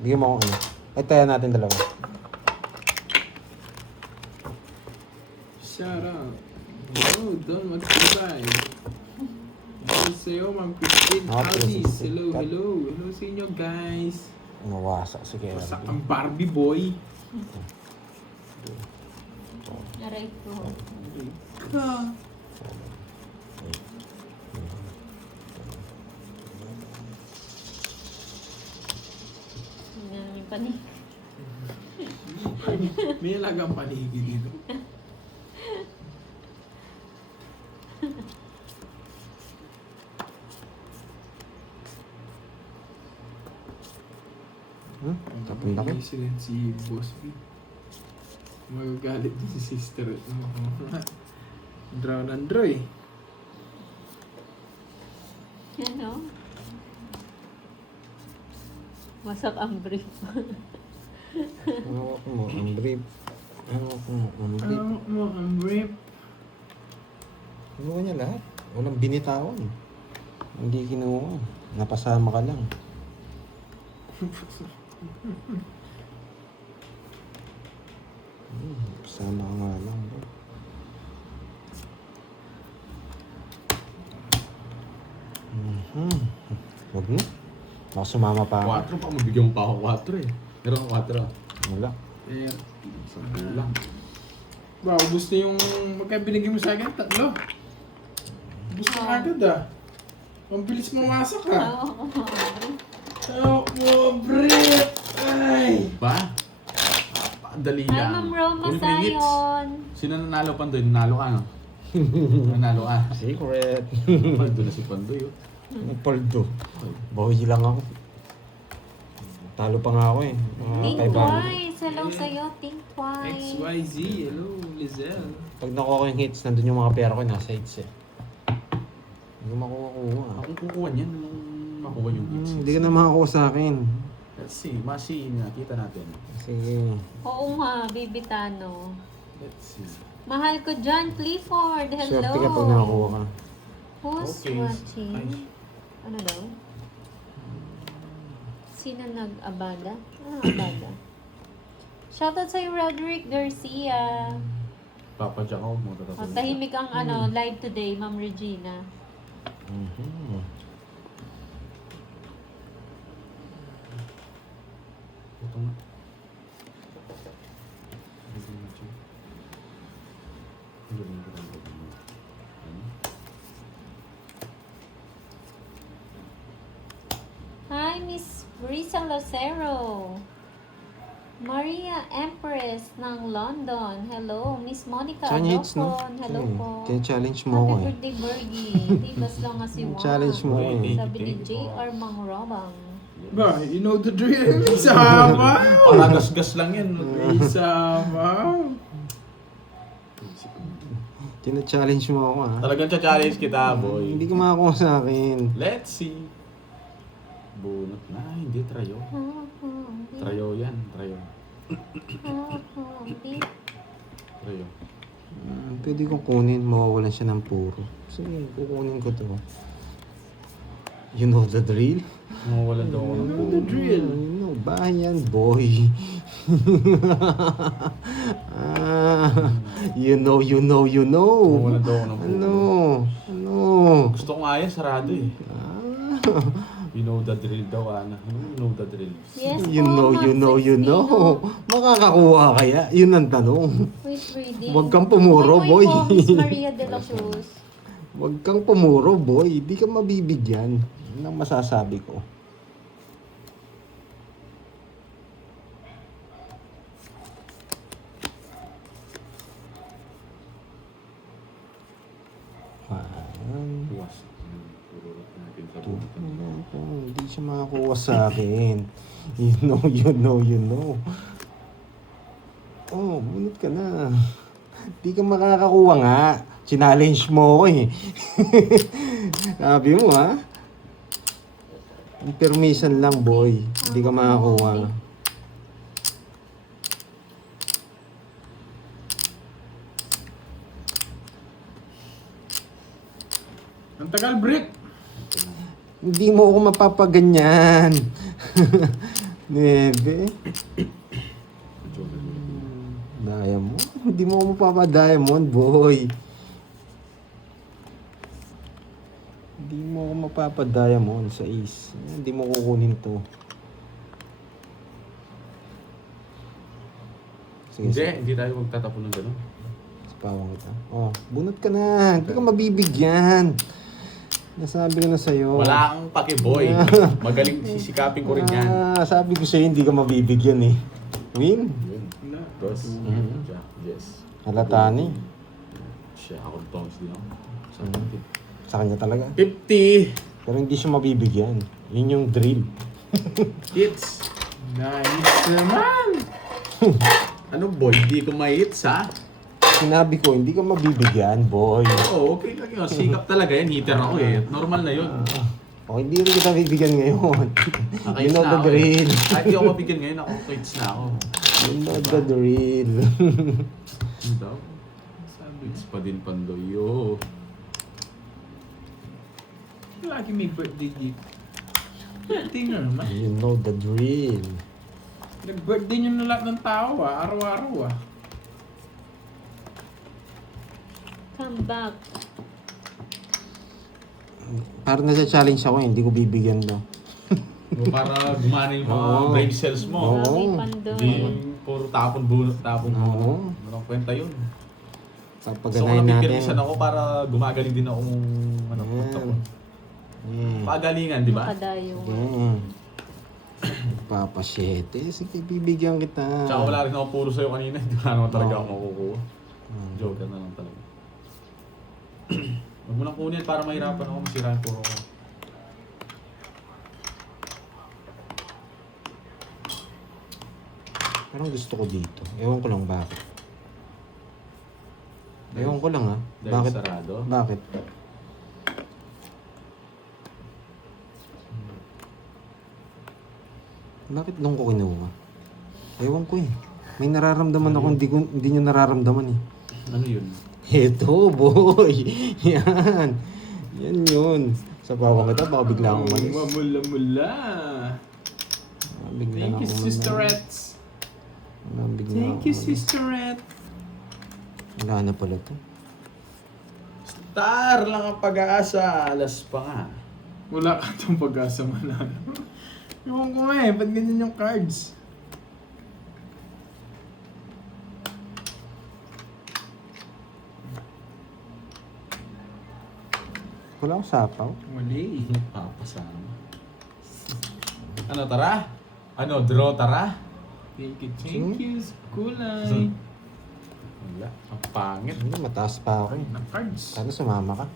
Bigyan mo ako ano. Ay, tayo natin dalawa. Shout out. Hello, Don Magsibay. Hello sa'yo, Ma'am Christine Ah, Alvis. 360. Hello, hello. Hello sa inyo, guys. Nawasak si Kevin. What's up, ang Barbie boy? Aray ko. Ka. Tingnan yung panig. May alagang panigi dito. Tapon laki. Incident si Boss B. Magagalit din si sister. Draw ng draw eh. Ano? Wasak ang brief. Hawak mo, ang brief. Hawak mo, ang brief. Ano mo ang rip? Kinuha niya lahat. Walang binitawan. Hindi kinuha. Napasama ka lang. Napasama ka nga lang. Bro. Huwag mo. Baka sumama pa ako. 4 pa, mabigyan mo pa ako 4 eh. Meron ako 4. Wala. 30. lang. Ba, ubus na yung magkaya binigay mo sa akin, 3. Ubus na agad ah. Ang bilis mawasak ah. Oo. Help mo, Brit! Ay! Ba? Dali Hi, lang. Ma'am Roma 4 minutes. Sayon. Sino nanalo Pandoy? Nanalo ka, no? Nanalo ka. Secret. Paldo na si Pandoy, oh. Paldo. Bawi lang ako. Talo pa nga ako eh. Think 500. twice. Hello sa'yo. Think twice. XYZ, hello, Lizelle. Pag nakuha ko yung hits, nandun yung mga pera ko, nasa hits eh. Hindi ko makuha-kuha. Akong kukuha niyan nung makuha yung hits. Hindi ka na makakuha sa akin. Let's see. Masi, nakita natin. Sige. Oo nga, Baby Tano. Let's see. Mahal ko John Clifford. Hello. Swerte ka pag nakakuha ka. Who's Okay. watching? Ay. Ano daw? Sino nag-abada? Abada. Shoutout sa'yo, Roderick Garcia. Papa Jack ako mo. O, tahimik ang live today, Ma'am Regina. Mhm. Ito nga. Hi, Miss Brisa Lacero. Maria Empress ng London. Hello, Miss Monica Saan yung hits, no? Adocon. Hello po. Kaya-challenge mo Happy ako eh. birthday, Bergie. Di bas lang nga si Juan. Challenge mo ako eh. Sabi ni J.R. Mangrobang. Ba, you know the drill. Sama! Para gas-gas lang yan. Sama! Tina-challenge mo ako ah. Talagang challenge kita, boy. Hindi ka makakuha sa akin. Let's see. Bunot na. Hindi, trayo. Trayo yan. Trayo. Trayo. Pwede kong kunin, mawawalan siya ng puro. Sige, kukunin ko to. You know the drill? Mawawalan daw ako ng You know buo. the drill. You know, bahay yan, boy. You know. Mawawalan daw ako ng buo. Ano? Gusto ko nga yan, sarado eh. Ah. You know the drill daw, Ana. Ano you know the drill? Yes You po, know. Ma'am Makakakuha kaya? Yun ang tanong. Wait, reading. Huwag kang pumuro, boy. Po, Miss Maria de la Cruz. Huwag kang pumuro, boy. Di ka mabibigyan. Yun ang masasabi ko. Ayan. Buwas. Pururot natin sa bunot. Hindi siya makakuha sa akin. You know. Oh, bunot ka na. Di ka makakakuha nga. Challenge mo ko eh. Sabi mo ha? Ang permission lang boy. Hindi ka makakuha. Ang tagal, Brick. Hindi mo ako mapapaganyan. Nebe. Diamond? Hindi mo ako mapapa-diamond, boy. Hindi mo ako mapapa-diamond sa ace. Hindi mo kukunin to. Sige, Hindi tayo magtatapon ng gano'n. Pawang kita. Oh, bunot ka na. Hindi ka mabibigyan. Nasabi ko na sa'yo. Wala kang paki-boy. Magaling sisikapin ko rin yan. Sabi ko sa'yo, hindi ka mabibigyan eh. Win? Yun. Dos. Mhm. Jack. Yes. Halata ni. Siya, ako tongs din ako. Sa Sa kanya talaga. 50 Pero hindi siya mabibigyan. Yun yung drill. hits. Nice naman. Ano boy? Di ko ma-hits ha? Sinabi ko, hindi ka mabibigyan, boy. Oo, okay lang yun. Sikap talaga yan. Hitter ako eh. Normal na yun. O, hindi rin kita bibigyan ngayon. You know the ako eh. drill. Kahit di ako mabigyan ngayon, ako quits na ako. You know the drill. Ano daw? Quits pa din Pandoy. Yo. Lagi may birthday dito. Birthday nga naman. You know the drill. Nag-birthday nyo na lahat ng tao araw-araw Come back. Parang nasa-challenge ako, hindi ko bibigyan daw. Para gumana yung mga Oo. brain cells mo. Oo. Grabe, Pandoy. Hindi yung puro tapon bunot, tapon Oo. bunot. Walang kwenta yun. Sa So kung pagganahin napipilisan natin. ako para gumagaling din ako ano, tapon. Pagalingan, di ba? Makadayo. Papasyete. Sige, bibigyan kita. Tsaka wala rin ako puro sa'yo kanina. Hindi na naman talaga ako makukuha. Joker na lang talaga. Huwag mo lang kunin para mahirapan ako. Masirahan puro ako. Parang gusto ko dito. Ewan ko lang bakit. Ewan ko lang ha. Dahil Bakit? sarado. Bakit? Bakit doon ko kinuha? Ewan ko eh. May nararamdaman ako, hindi niya nararamdaman eh. Ano yun? Heto, boy. Yan. Yan yun. Sa bawang kita, baka bigla akong malis. Mula-mula. Bigla Thank you, akong Sisterettes. Bigla Thank you, akong malis. Sisterette. Wala na pala to. Star lang ang pag-aasa. Alas pa nga. Wala ka itong pag-asa manalo. Ewan ko nga eh, ba't ganyan yung cards? Wala akong sapaw. Mali. Papasama. Ano, tara? Ano, draw, tara? Thank you, kulay. Wala. Ang pangit. Hindi, mataas pa ako. Na cards. Sana sumama ka.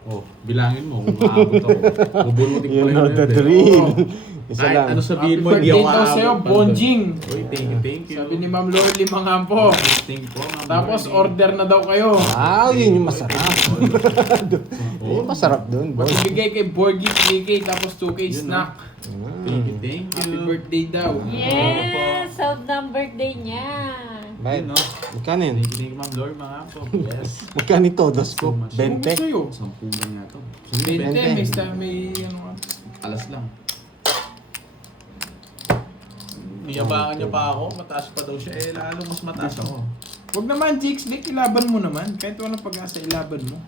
Oh, bilangin mo kung maabot ako. Bubunutin ko You lang know yun, the eh. drill. Oo. Isa Kahit lang. ano sabihin Happy mo, hindi birthday ako daw sa'yo, aabot. Bonjing. Uy, thank you. Sabi ni Ma'am Lord, 5 nga po. Thank you po, Ma'am Tapos Lordy. order na daw kayo. Wow, yun yung masarap. Yun yung masarap doon, boy. Magbigay kay Borgie 3K tapos 2K Yun, snack. Thank you. Happy birthday daw. Yes! Sound ng birthday niya. Bakit? Yun, no? Magkano yun? Thank you, Ma'am Lord, mga po. Yes. Magkano ito? Dos ko? Mas- 20? Sa'yo. 10 lang nga to. 20, may ano ka. Alas lang. Niyabangan niya pa ako, mataas pa daw siya. Eh, lalo mas mataas ako. Huwag naman, Jigs, Nick, ilaban mo naman. Kahit walang pag-asa, ilaban mo.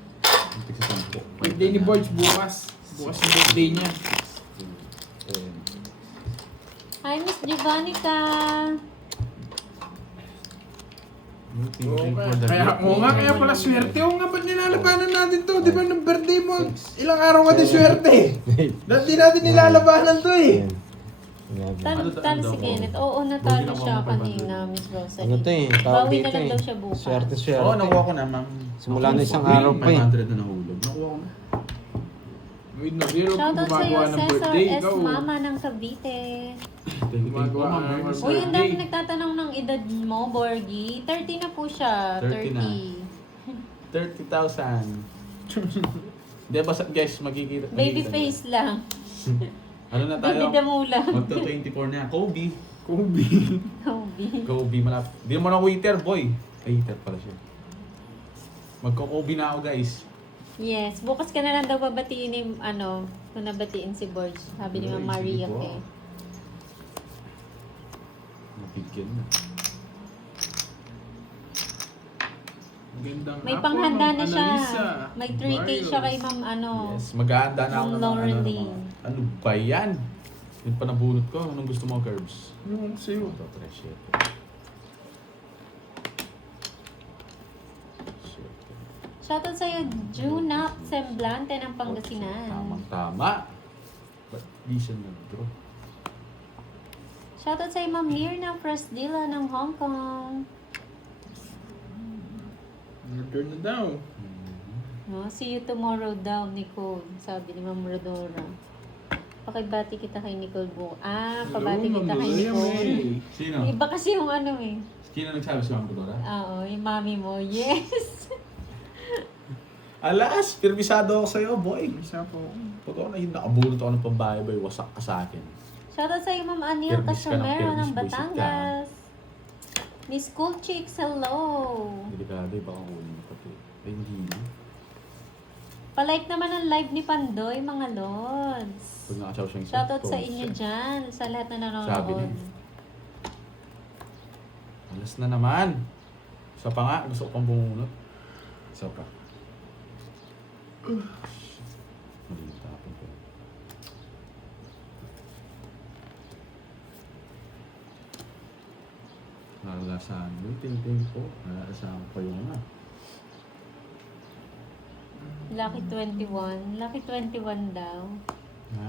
Tig sa 10. Birthday ni Borge bukas. Bukas yung birthday niya. Hi, Miss Givanica. Kaya pala swerte. Oo nga, ba't nilalabanan natin to? Di ba ng birthday mo? Ilang araw ka din swerte? Dati natin nilalabanan to eh. Talo si Kenneth. Oo, natalo siya kanina, Miss Rosalie. Ano to eh? Tawag Bawi dito na lang eh. daw siya bukas. Swerte. Oo, nakuha ko na, ma'am. Simula na isang araw pa eh. 500 na nahulog. Nakuha ko na. Wait na, zero kung Shoutout sa'yo, gumagawa ng Cesar birthday. S. Ikaw, Mama ng Cavite. Thank you, Gumagawa ma'am. ng Ernest. Uy, ang Birthday. dami nagtatanong ng edad mo, Borgie. 30 na po siya. 30 na. 30,000. Di ba, guys, magkikita. Baby face lang. Ano na tayo? Baby damula. Magto 24 na. Kobe. Kobe. Kobe. Kobe, malapit. Di mo na waiter, boy. Ay, hitter pala siya. Magko-Kobe na ako, guys. Yes, bukas ka na lang daw babatiin ni, kung nabatiin si Borge. Sabi ni Uy, Ma'am Maria sige po. eh. Nabigyan na. Magandang May hapon, panghanda Ma'am na siya. Annalisa. May 3K siya kay Marios. Ma'am Yes, mag-aanda na ako Yung ng Lauren mga- Lane. Ano ba yan? Yun pa nabunot ko. Anong gusto mo, Curbs? Ano sa'yo? Ito, treasure. Shoutout sa'yo, Junap Semblante ng Pangasinan. Tamang-tama. Ba't di siya nag-draw? Shoutout sa'yo, Ma'am Mirna Fresdila ng Hong Kong. Order na daw. No, see you tomorrow daw, Nicole. Sabi ni Ma'am Rodora. Pakibati kita kay Nicole Bo. Pabati Hello, kita Ma'am kay Maria Nicole. May. Sino? Iba kasi yung Sino nagsabi si Ma'am Dora? Oo, yung mami mo. Yes! Alas, pirmisado ako sa'yo, boy. Isa po. Pag ako na nakabunot ako ng pambayabay, wasak ka sa akin. Shoutout sa'yo, Ma'am Aniel Permis ka ng Casamero permis, ng buisit ka. Batangas. Miss Cool Chicks, hello! Delikado, baka kunin mo pati. Ay, hindi na. Palike naman ang live ni Pandoy, mga lods. Pag nakasaw siyang isa. Shoutout sa tawag inyo siya. dyan, sa lahat na Sabi niya. nanonood. Alas na naman. Isa pa nga, gusto ko pang bumunot. Isa pa. Mali tapon ko. Nalalasahan mo yung ting-ting ko. Nalalasahan ko yung nga. Lucky 21. Lucky 21 daw. Ha?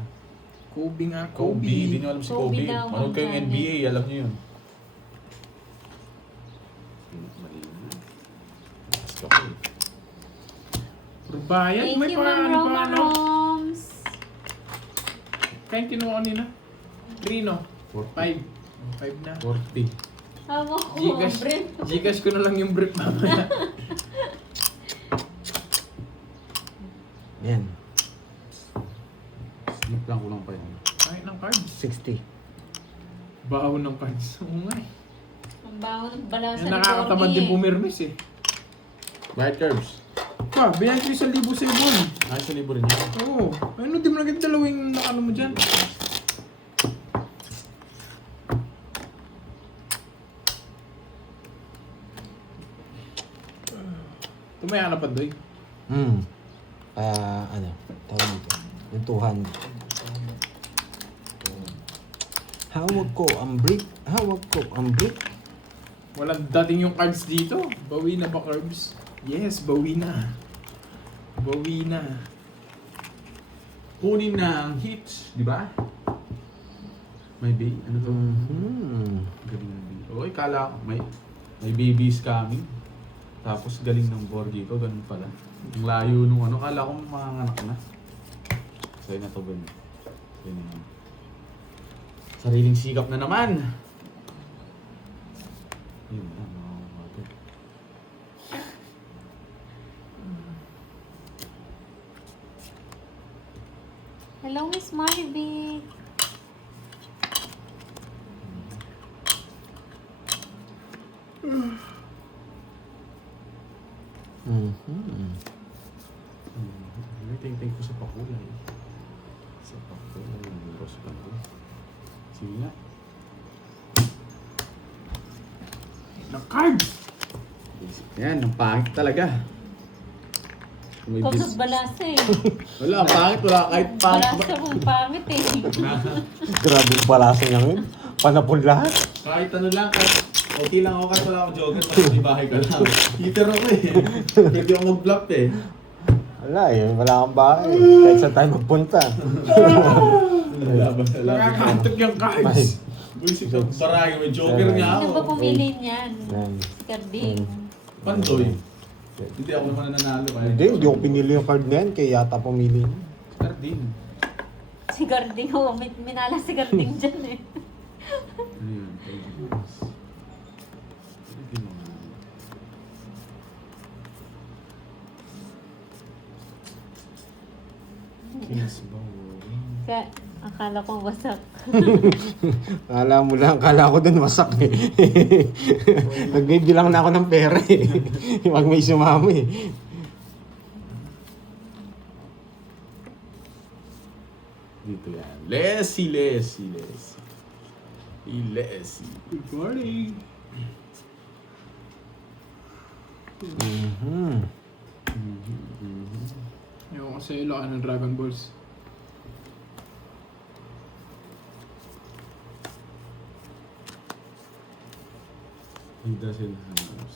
Kobe nga, Kobe. Hindi Kobe. nyo alam si Kobe Kobe. daw, Manood kayong Ma'am NBA, alam nyo yun. Mali na. Let's go. Rubayan, Thank may you, pa Ma'am ano Roma pa ano? Roms. Kaya kinuha kanina. 3 no? 5. 5 na. 40. Hawak ko, Gcash, Brent. Gcash ko na lang yung brick mamaya. Yan. Snip lang ko lang pa yun. Kahit ng cards. 60. Baho ng cards. Oo nga eh. Ang baho ng balaw sa Yung nakakatamad din pumirmis eh. Right curves. Binayad ko 1,000 sa ibon. Ay, sa libo rin yan. Oo. Ano, di mo naging dalawang nakano mo dyan. Tumaya na pa, Doy. Ano, tawag dito. Yung 200. Hawag ko ang brick. Hawag ko ang brick. Walang dating yung cards dito. Bawi na ba, Curbs? Yes, bawi na. Bawi na. Kunin na ang hits, di ba? May baby, ano to? Galing ng baby. Oy, kala ko, may babies coming. Tapos galing ng board dito, ganun pala. Ang layo nung ano, kala ko manganganak na. Sa'yo na to, Ben. Sa'yo na naman. Sariling sikap na naman. Yun na, mga kapatid. Hello, Miss Maribik. Tingting ko sa pakulay. Sa pakulay, yung rose pa ko. Sige nga. Ng cards! Yan, ang pangit talaga. May Kusog balasa eh. Wala, ang pangit. Wala kahit pangit. Balasa mong pangit eh. Grabe yung palasa niya ngayon. Panapon lahat. Kahit ano lang, kahit okay lang ako kahit wala akong jogger, kasi di bahay ka lang. Heater ako eh. Pwede ako mag-block eh. Wala eh. Wala kang bahay. Kahit saan tayo magpunta. Wala ba? Nakakaantok yung cards. Buisip ka, baraya, may jogger nga ako. Sino ba pumili niyan? Yan. Si Carding. Pandoy. Hindi ako naman nanalo. Hindi ako pinili yung card na yan. Kaya yata pumili niya. Carding. Si Carding, oh, minala si Carding dyan eh. Ano yun? Kings Bowl. Kaya, akala ko wasak. Kala mo lang, kala ko dun wasak eh. Nagbibilang na ako ng pera eh. Huwag may sumama eh. Lessie. Good morning. Mhm. Ewan ko sa'yo, laki ng Dragon Balls. He doesn't have.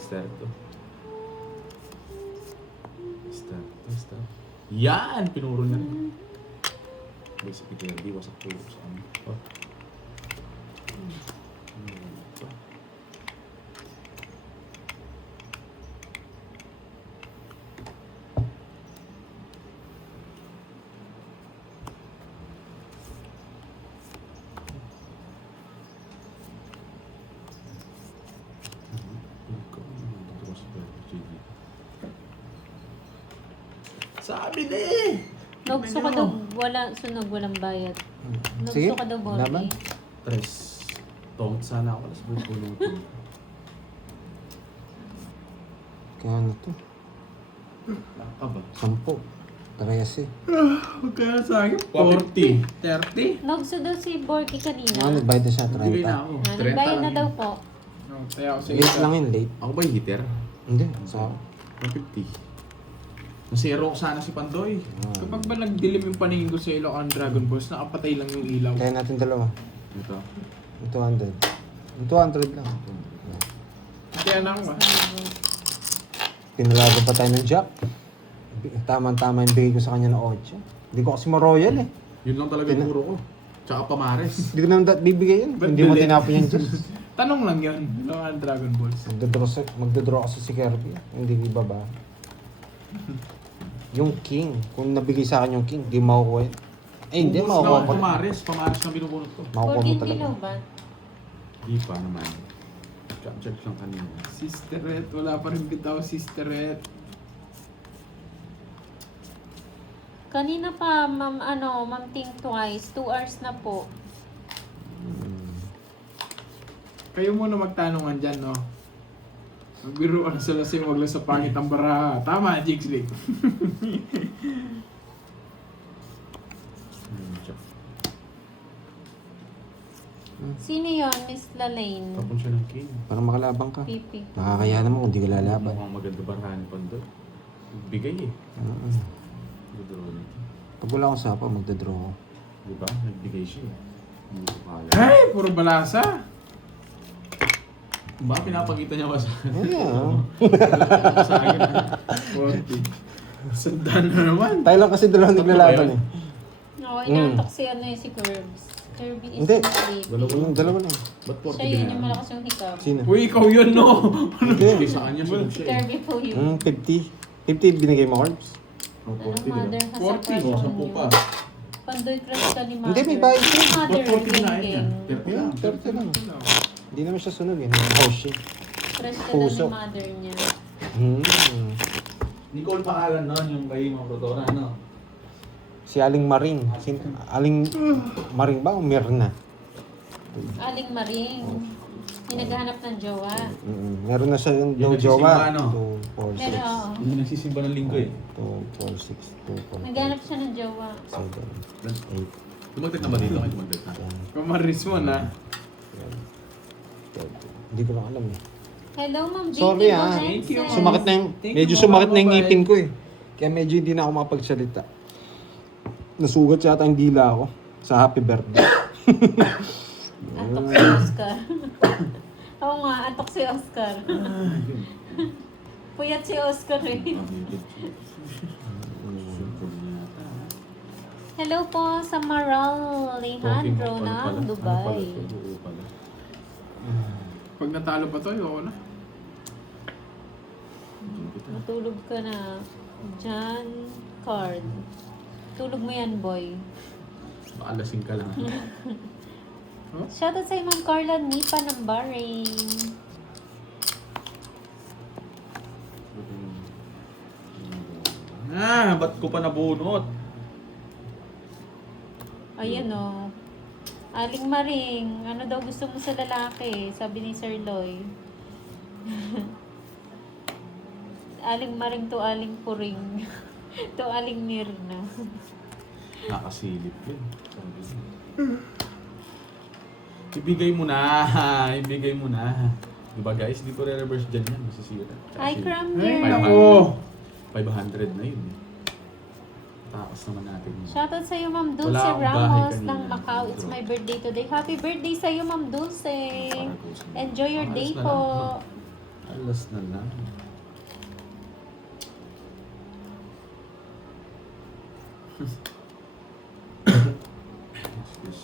Starto. Yan! Pinuro na rin. Basically, hindi wasak po sa amin. Oh. Sabi na eh! Nogso ka daw, sunog, walang bayad. Sige, Nogso ka daw, laban. Borgi. Tres. Tongit sana ako. Alas bubulutin. Kaya ano to? Baka ba? 10. 13. Magkano sa akin? 40. 30? Nogso daw si Borgi kanina. Nagbayad na siya, Bigay na 30. ako. Nagbayad na daw po. No, tayo ako sa Late lang yun, late. Ako ba yung hitter? Hindi, sa 150. Nasero ko sana si Pandoy. Kapag ba nagdilim yung paningin ko sa ilo ang Dragon Balls, nakapatay lang yung ilaw. Kaya natin dalawa. Ito. Yung 200. Yung 200 lang. Kaya na ako ba? Pinalago pa tayo ng Jack. Tama-tama yung bigay ko sa kanya ng 8. Hindi ko kasi ma-royal eh. Yun lang talaga yung puro ko. Tsaka pamares. Hindi ko naman bibigay yun. Ba't Hindi mo delete? tinapon yung Jack. Tanong lang yun. Ano ang Dragon Balls? Magdodraw kasi si Kirby. Hindi ibaba. Yung King. Kung nabigay sa akin yung King, di makukuha yun. Eh, hindi Ubus makukuha na ko. pamares. Pamares na binubunot ko. Makukuha Borgi mo hindi talaga. daw ba? Di pa naman. Check lang kanina. Sisterette. Wala pa rin bitaw Sisterette. Kanina pa, Ma'am Ting twice. 2 hours na po. Kayo muna magtanungan dyan, no? Magbiruan sa lasing, wag lang sa pangit ang baraha. Tama, Jigslick. Check. Sino yun, Miss Lalaine? Tapon siya ng king. Para makalabang ka. Pipi. Nakakaya naman kung di ka lalaban. Mukhang maganda barahan ni Pandoy. Bigay eh. Gudraw nito. Pag wala akong sapa, magdadraw ako. Diba? Nagbigay siya eh. Hindi ko kaya. Ay, puro balasa. Ba, pinapakita niya ba sa akin? Yeah. Sa akin ah. 40. Sandan na naman. Tayo lang kasi dalawang naglalaban eh. Oo, inaantok si si Curbs. Kirby is Hindi. sleepy. Yung dalawa lang. Ba't 40 Siya yun yung malakas yung hikap. Sino? Uy, ikaw yun, no? Hindi. Hindi sa kanya siya Si siya eh. Kirby po yun. 50. 50 binigay mo, Orbs? Oh, Ano, 40 mother diba? has a 40, crush on 10 you. pa. Pandoy crush ka ni mother. Hindi, may bayad siya. Mother, Ba't 40 na geng-geng. yan? 30 lang. 30 lang. Hindi naman siya sunog eh. Oh shit. Crush ka daw Puso. ni mother niya. Nicole pangalan nun, yung kay Ma'am Rodora, ano? Si Aling Maring. Aling Maring ba o Mirna? Aling Maring. Yung naghahanap ng jowa. Meron na siya yung Yung jowa. nagsisimba, no? 2, 4, 6. Pero, oo. Yung nagsisimba ng linggo eh. 2, 4, 6, 2, 4, Naghahanap siya ng jowa. 7, 8, Tumagdag na ba dito? May tumagdag na. 10, Kamaris mo na. 12. Hindi ko lang alam eh. Hello, Ma'am Vicky. Sorry ah. Bonenses. Thank you. Sumakit na yung, Thank medyo you, sumakit na yung bye-bye. ngipin ko eh. Kaya medyo hindi na ako makapagsalita. Nasugat yata yung dila ko sa happy birthday. Antok si Oscar. Oo nga, antok si Oscar. Puyat si Oscar eh. Hello po sa Maral Alejandro ng Dubai. Pag natalo pa to, ayoko na. Matulog ka na. John Card. Tulog mo yan, boy. Baka lasing ka lang. Shoutout sa Ma'am Carla Nipa ng Bahrain. Ba't ko pa nabunot? Ayan o. Aling Maring, ano daw gusto mo sa lalaki? Sabi ni Sir Loy. Aling Maring to Aling Puring. To Aling Mirna. Nakasilip yun. Sabi niya. Ibigay mo na. Ibigay mo na. Diba guys? Di ko re-reverse dyan yan. Masisira. Hi, Kasi Cramner. Ay, nako. 500 na yun eh. Takas naman natin yun. Shoutout sa'yo, Ma'am Dulce Wala akong bahay Ramos kanina. ng Macau. It's my birthday today. Happy birthday sa'yo, Ma'am Dulce. Enjoy your day Alas na po. lang. Alas na lang. Yes.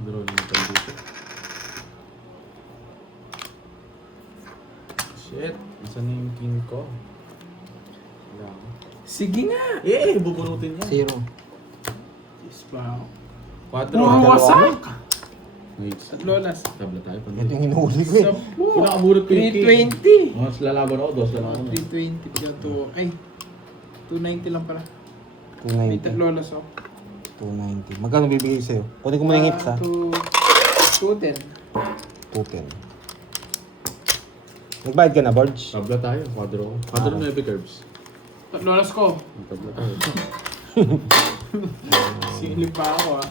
Draw na tayo dito. Shit. Nasaan na yung king ko? Wala ako. Sige nga. Eh, bubunutin niya. Zero. Yes, wow. 4. Wasak! Wait. At lolas. Tabla tayo. Ito yung hinuhuli ko eh. Sampu. Kung nakabulot ko yung king. 320. Mas lalaban ako, dos lang ako. 320 siya to. Ay, 290 lang pala. May 290. lolas ako. 290. Magkano bibigay sa'yo? Kunin ko muna yung hits ha. 210. 210. Nagbayad ka na, Borge? Tabla tayo, 4 ako. 4 na heavy curves. Lolas ko. Tabla tayo. Silip pa ako ah.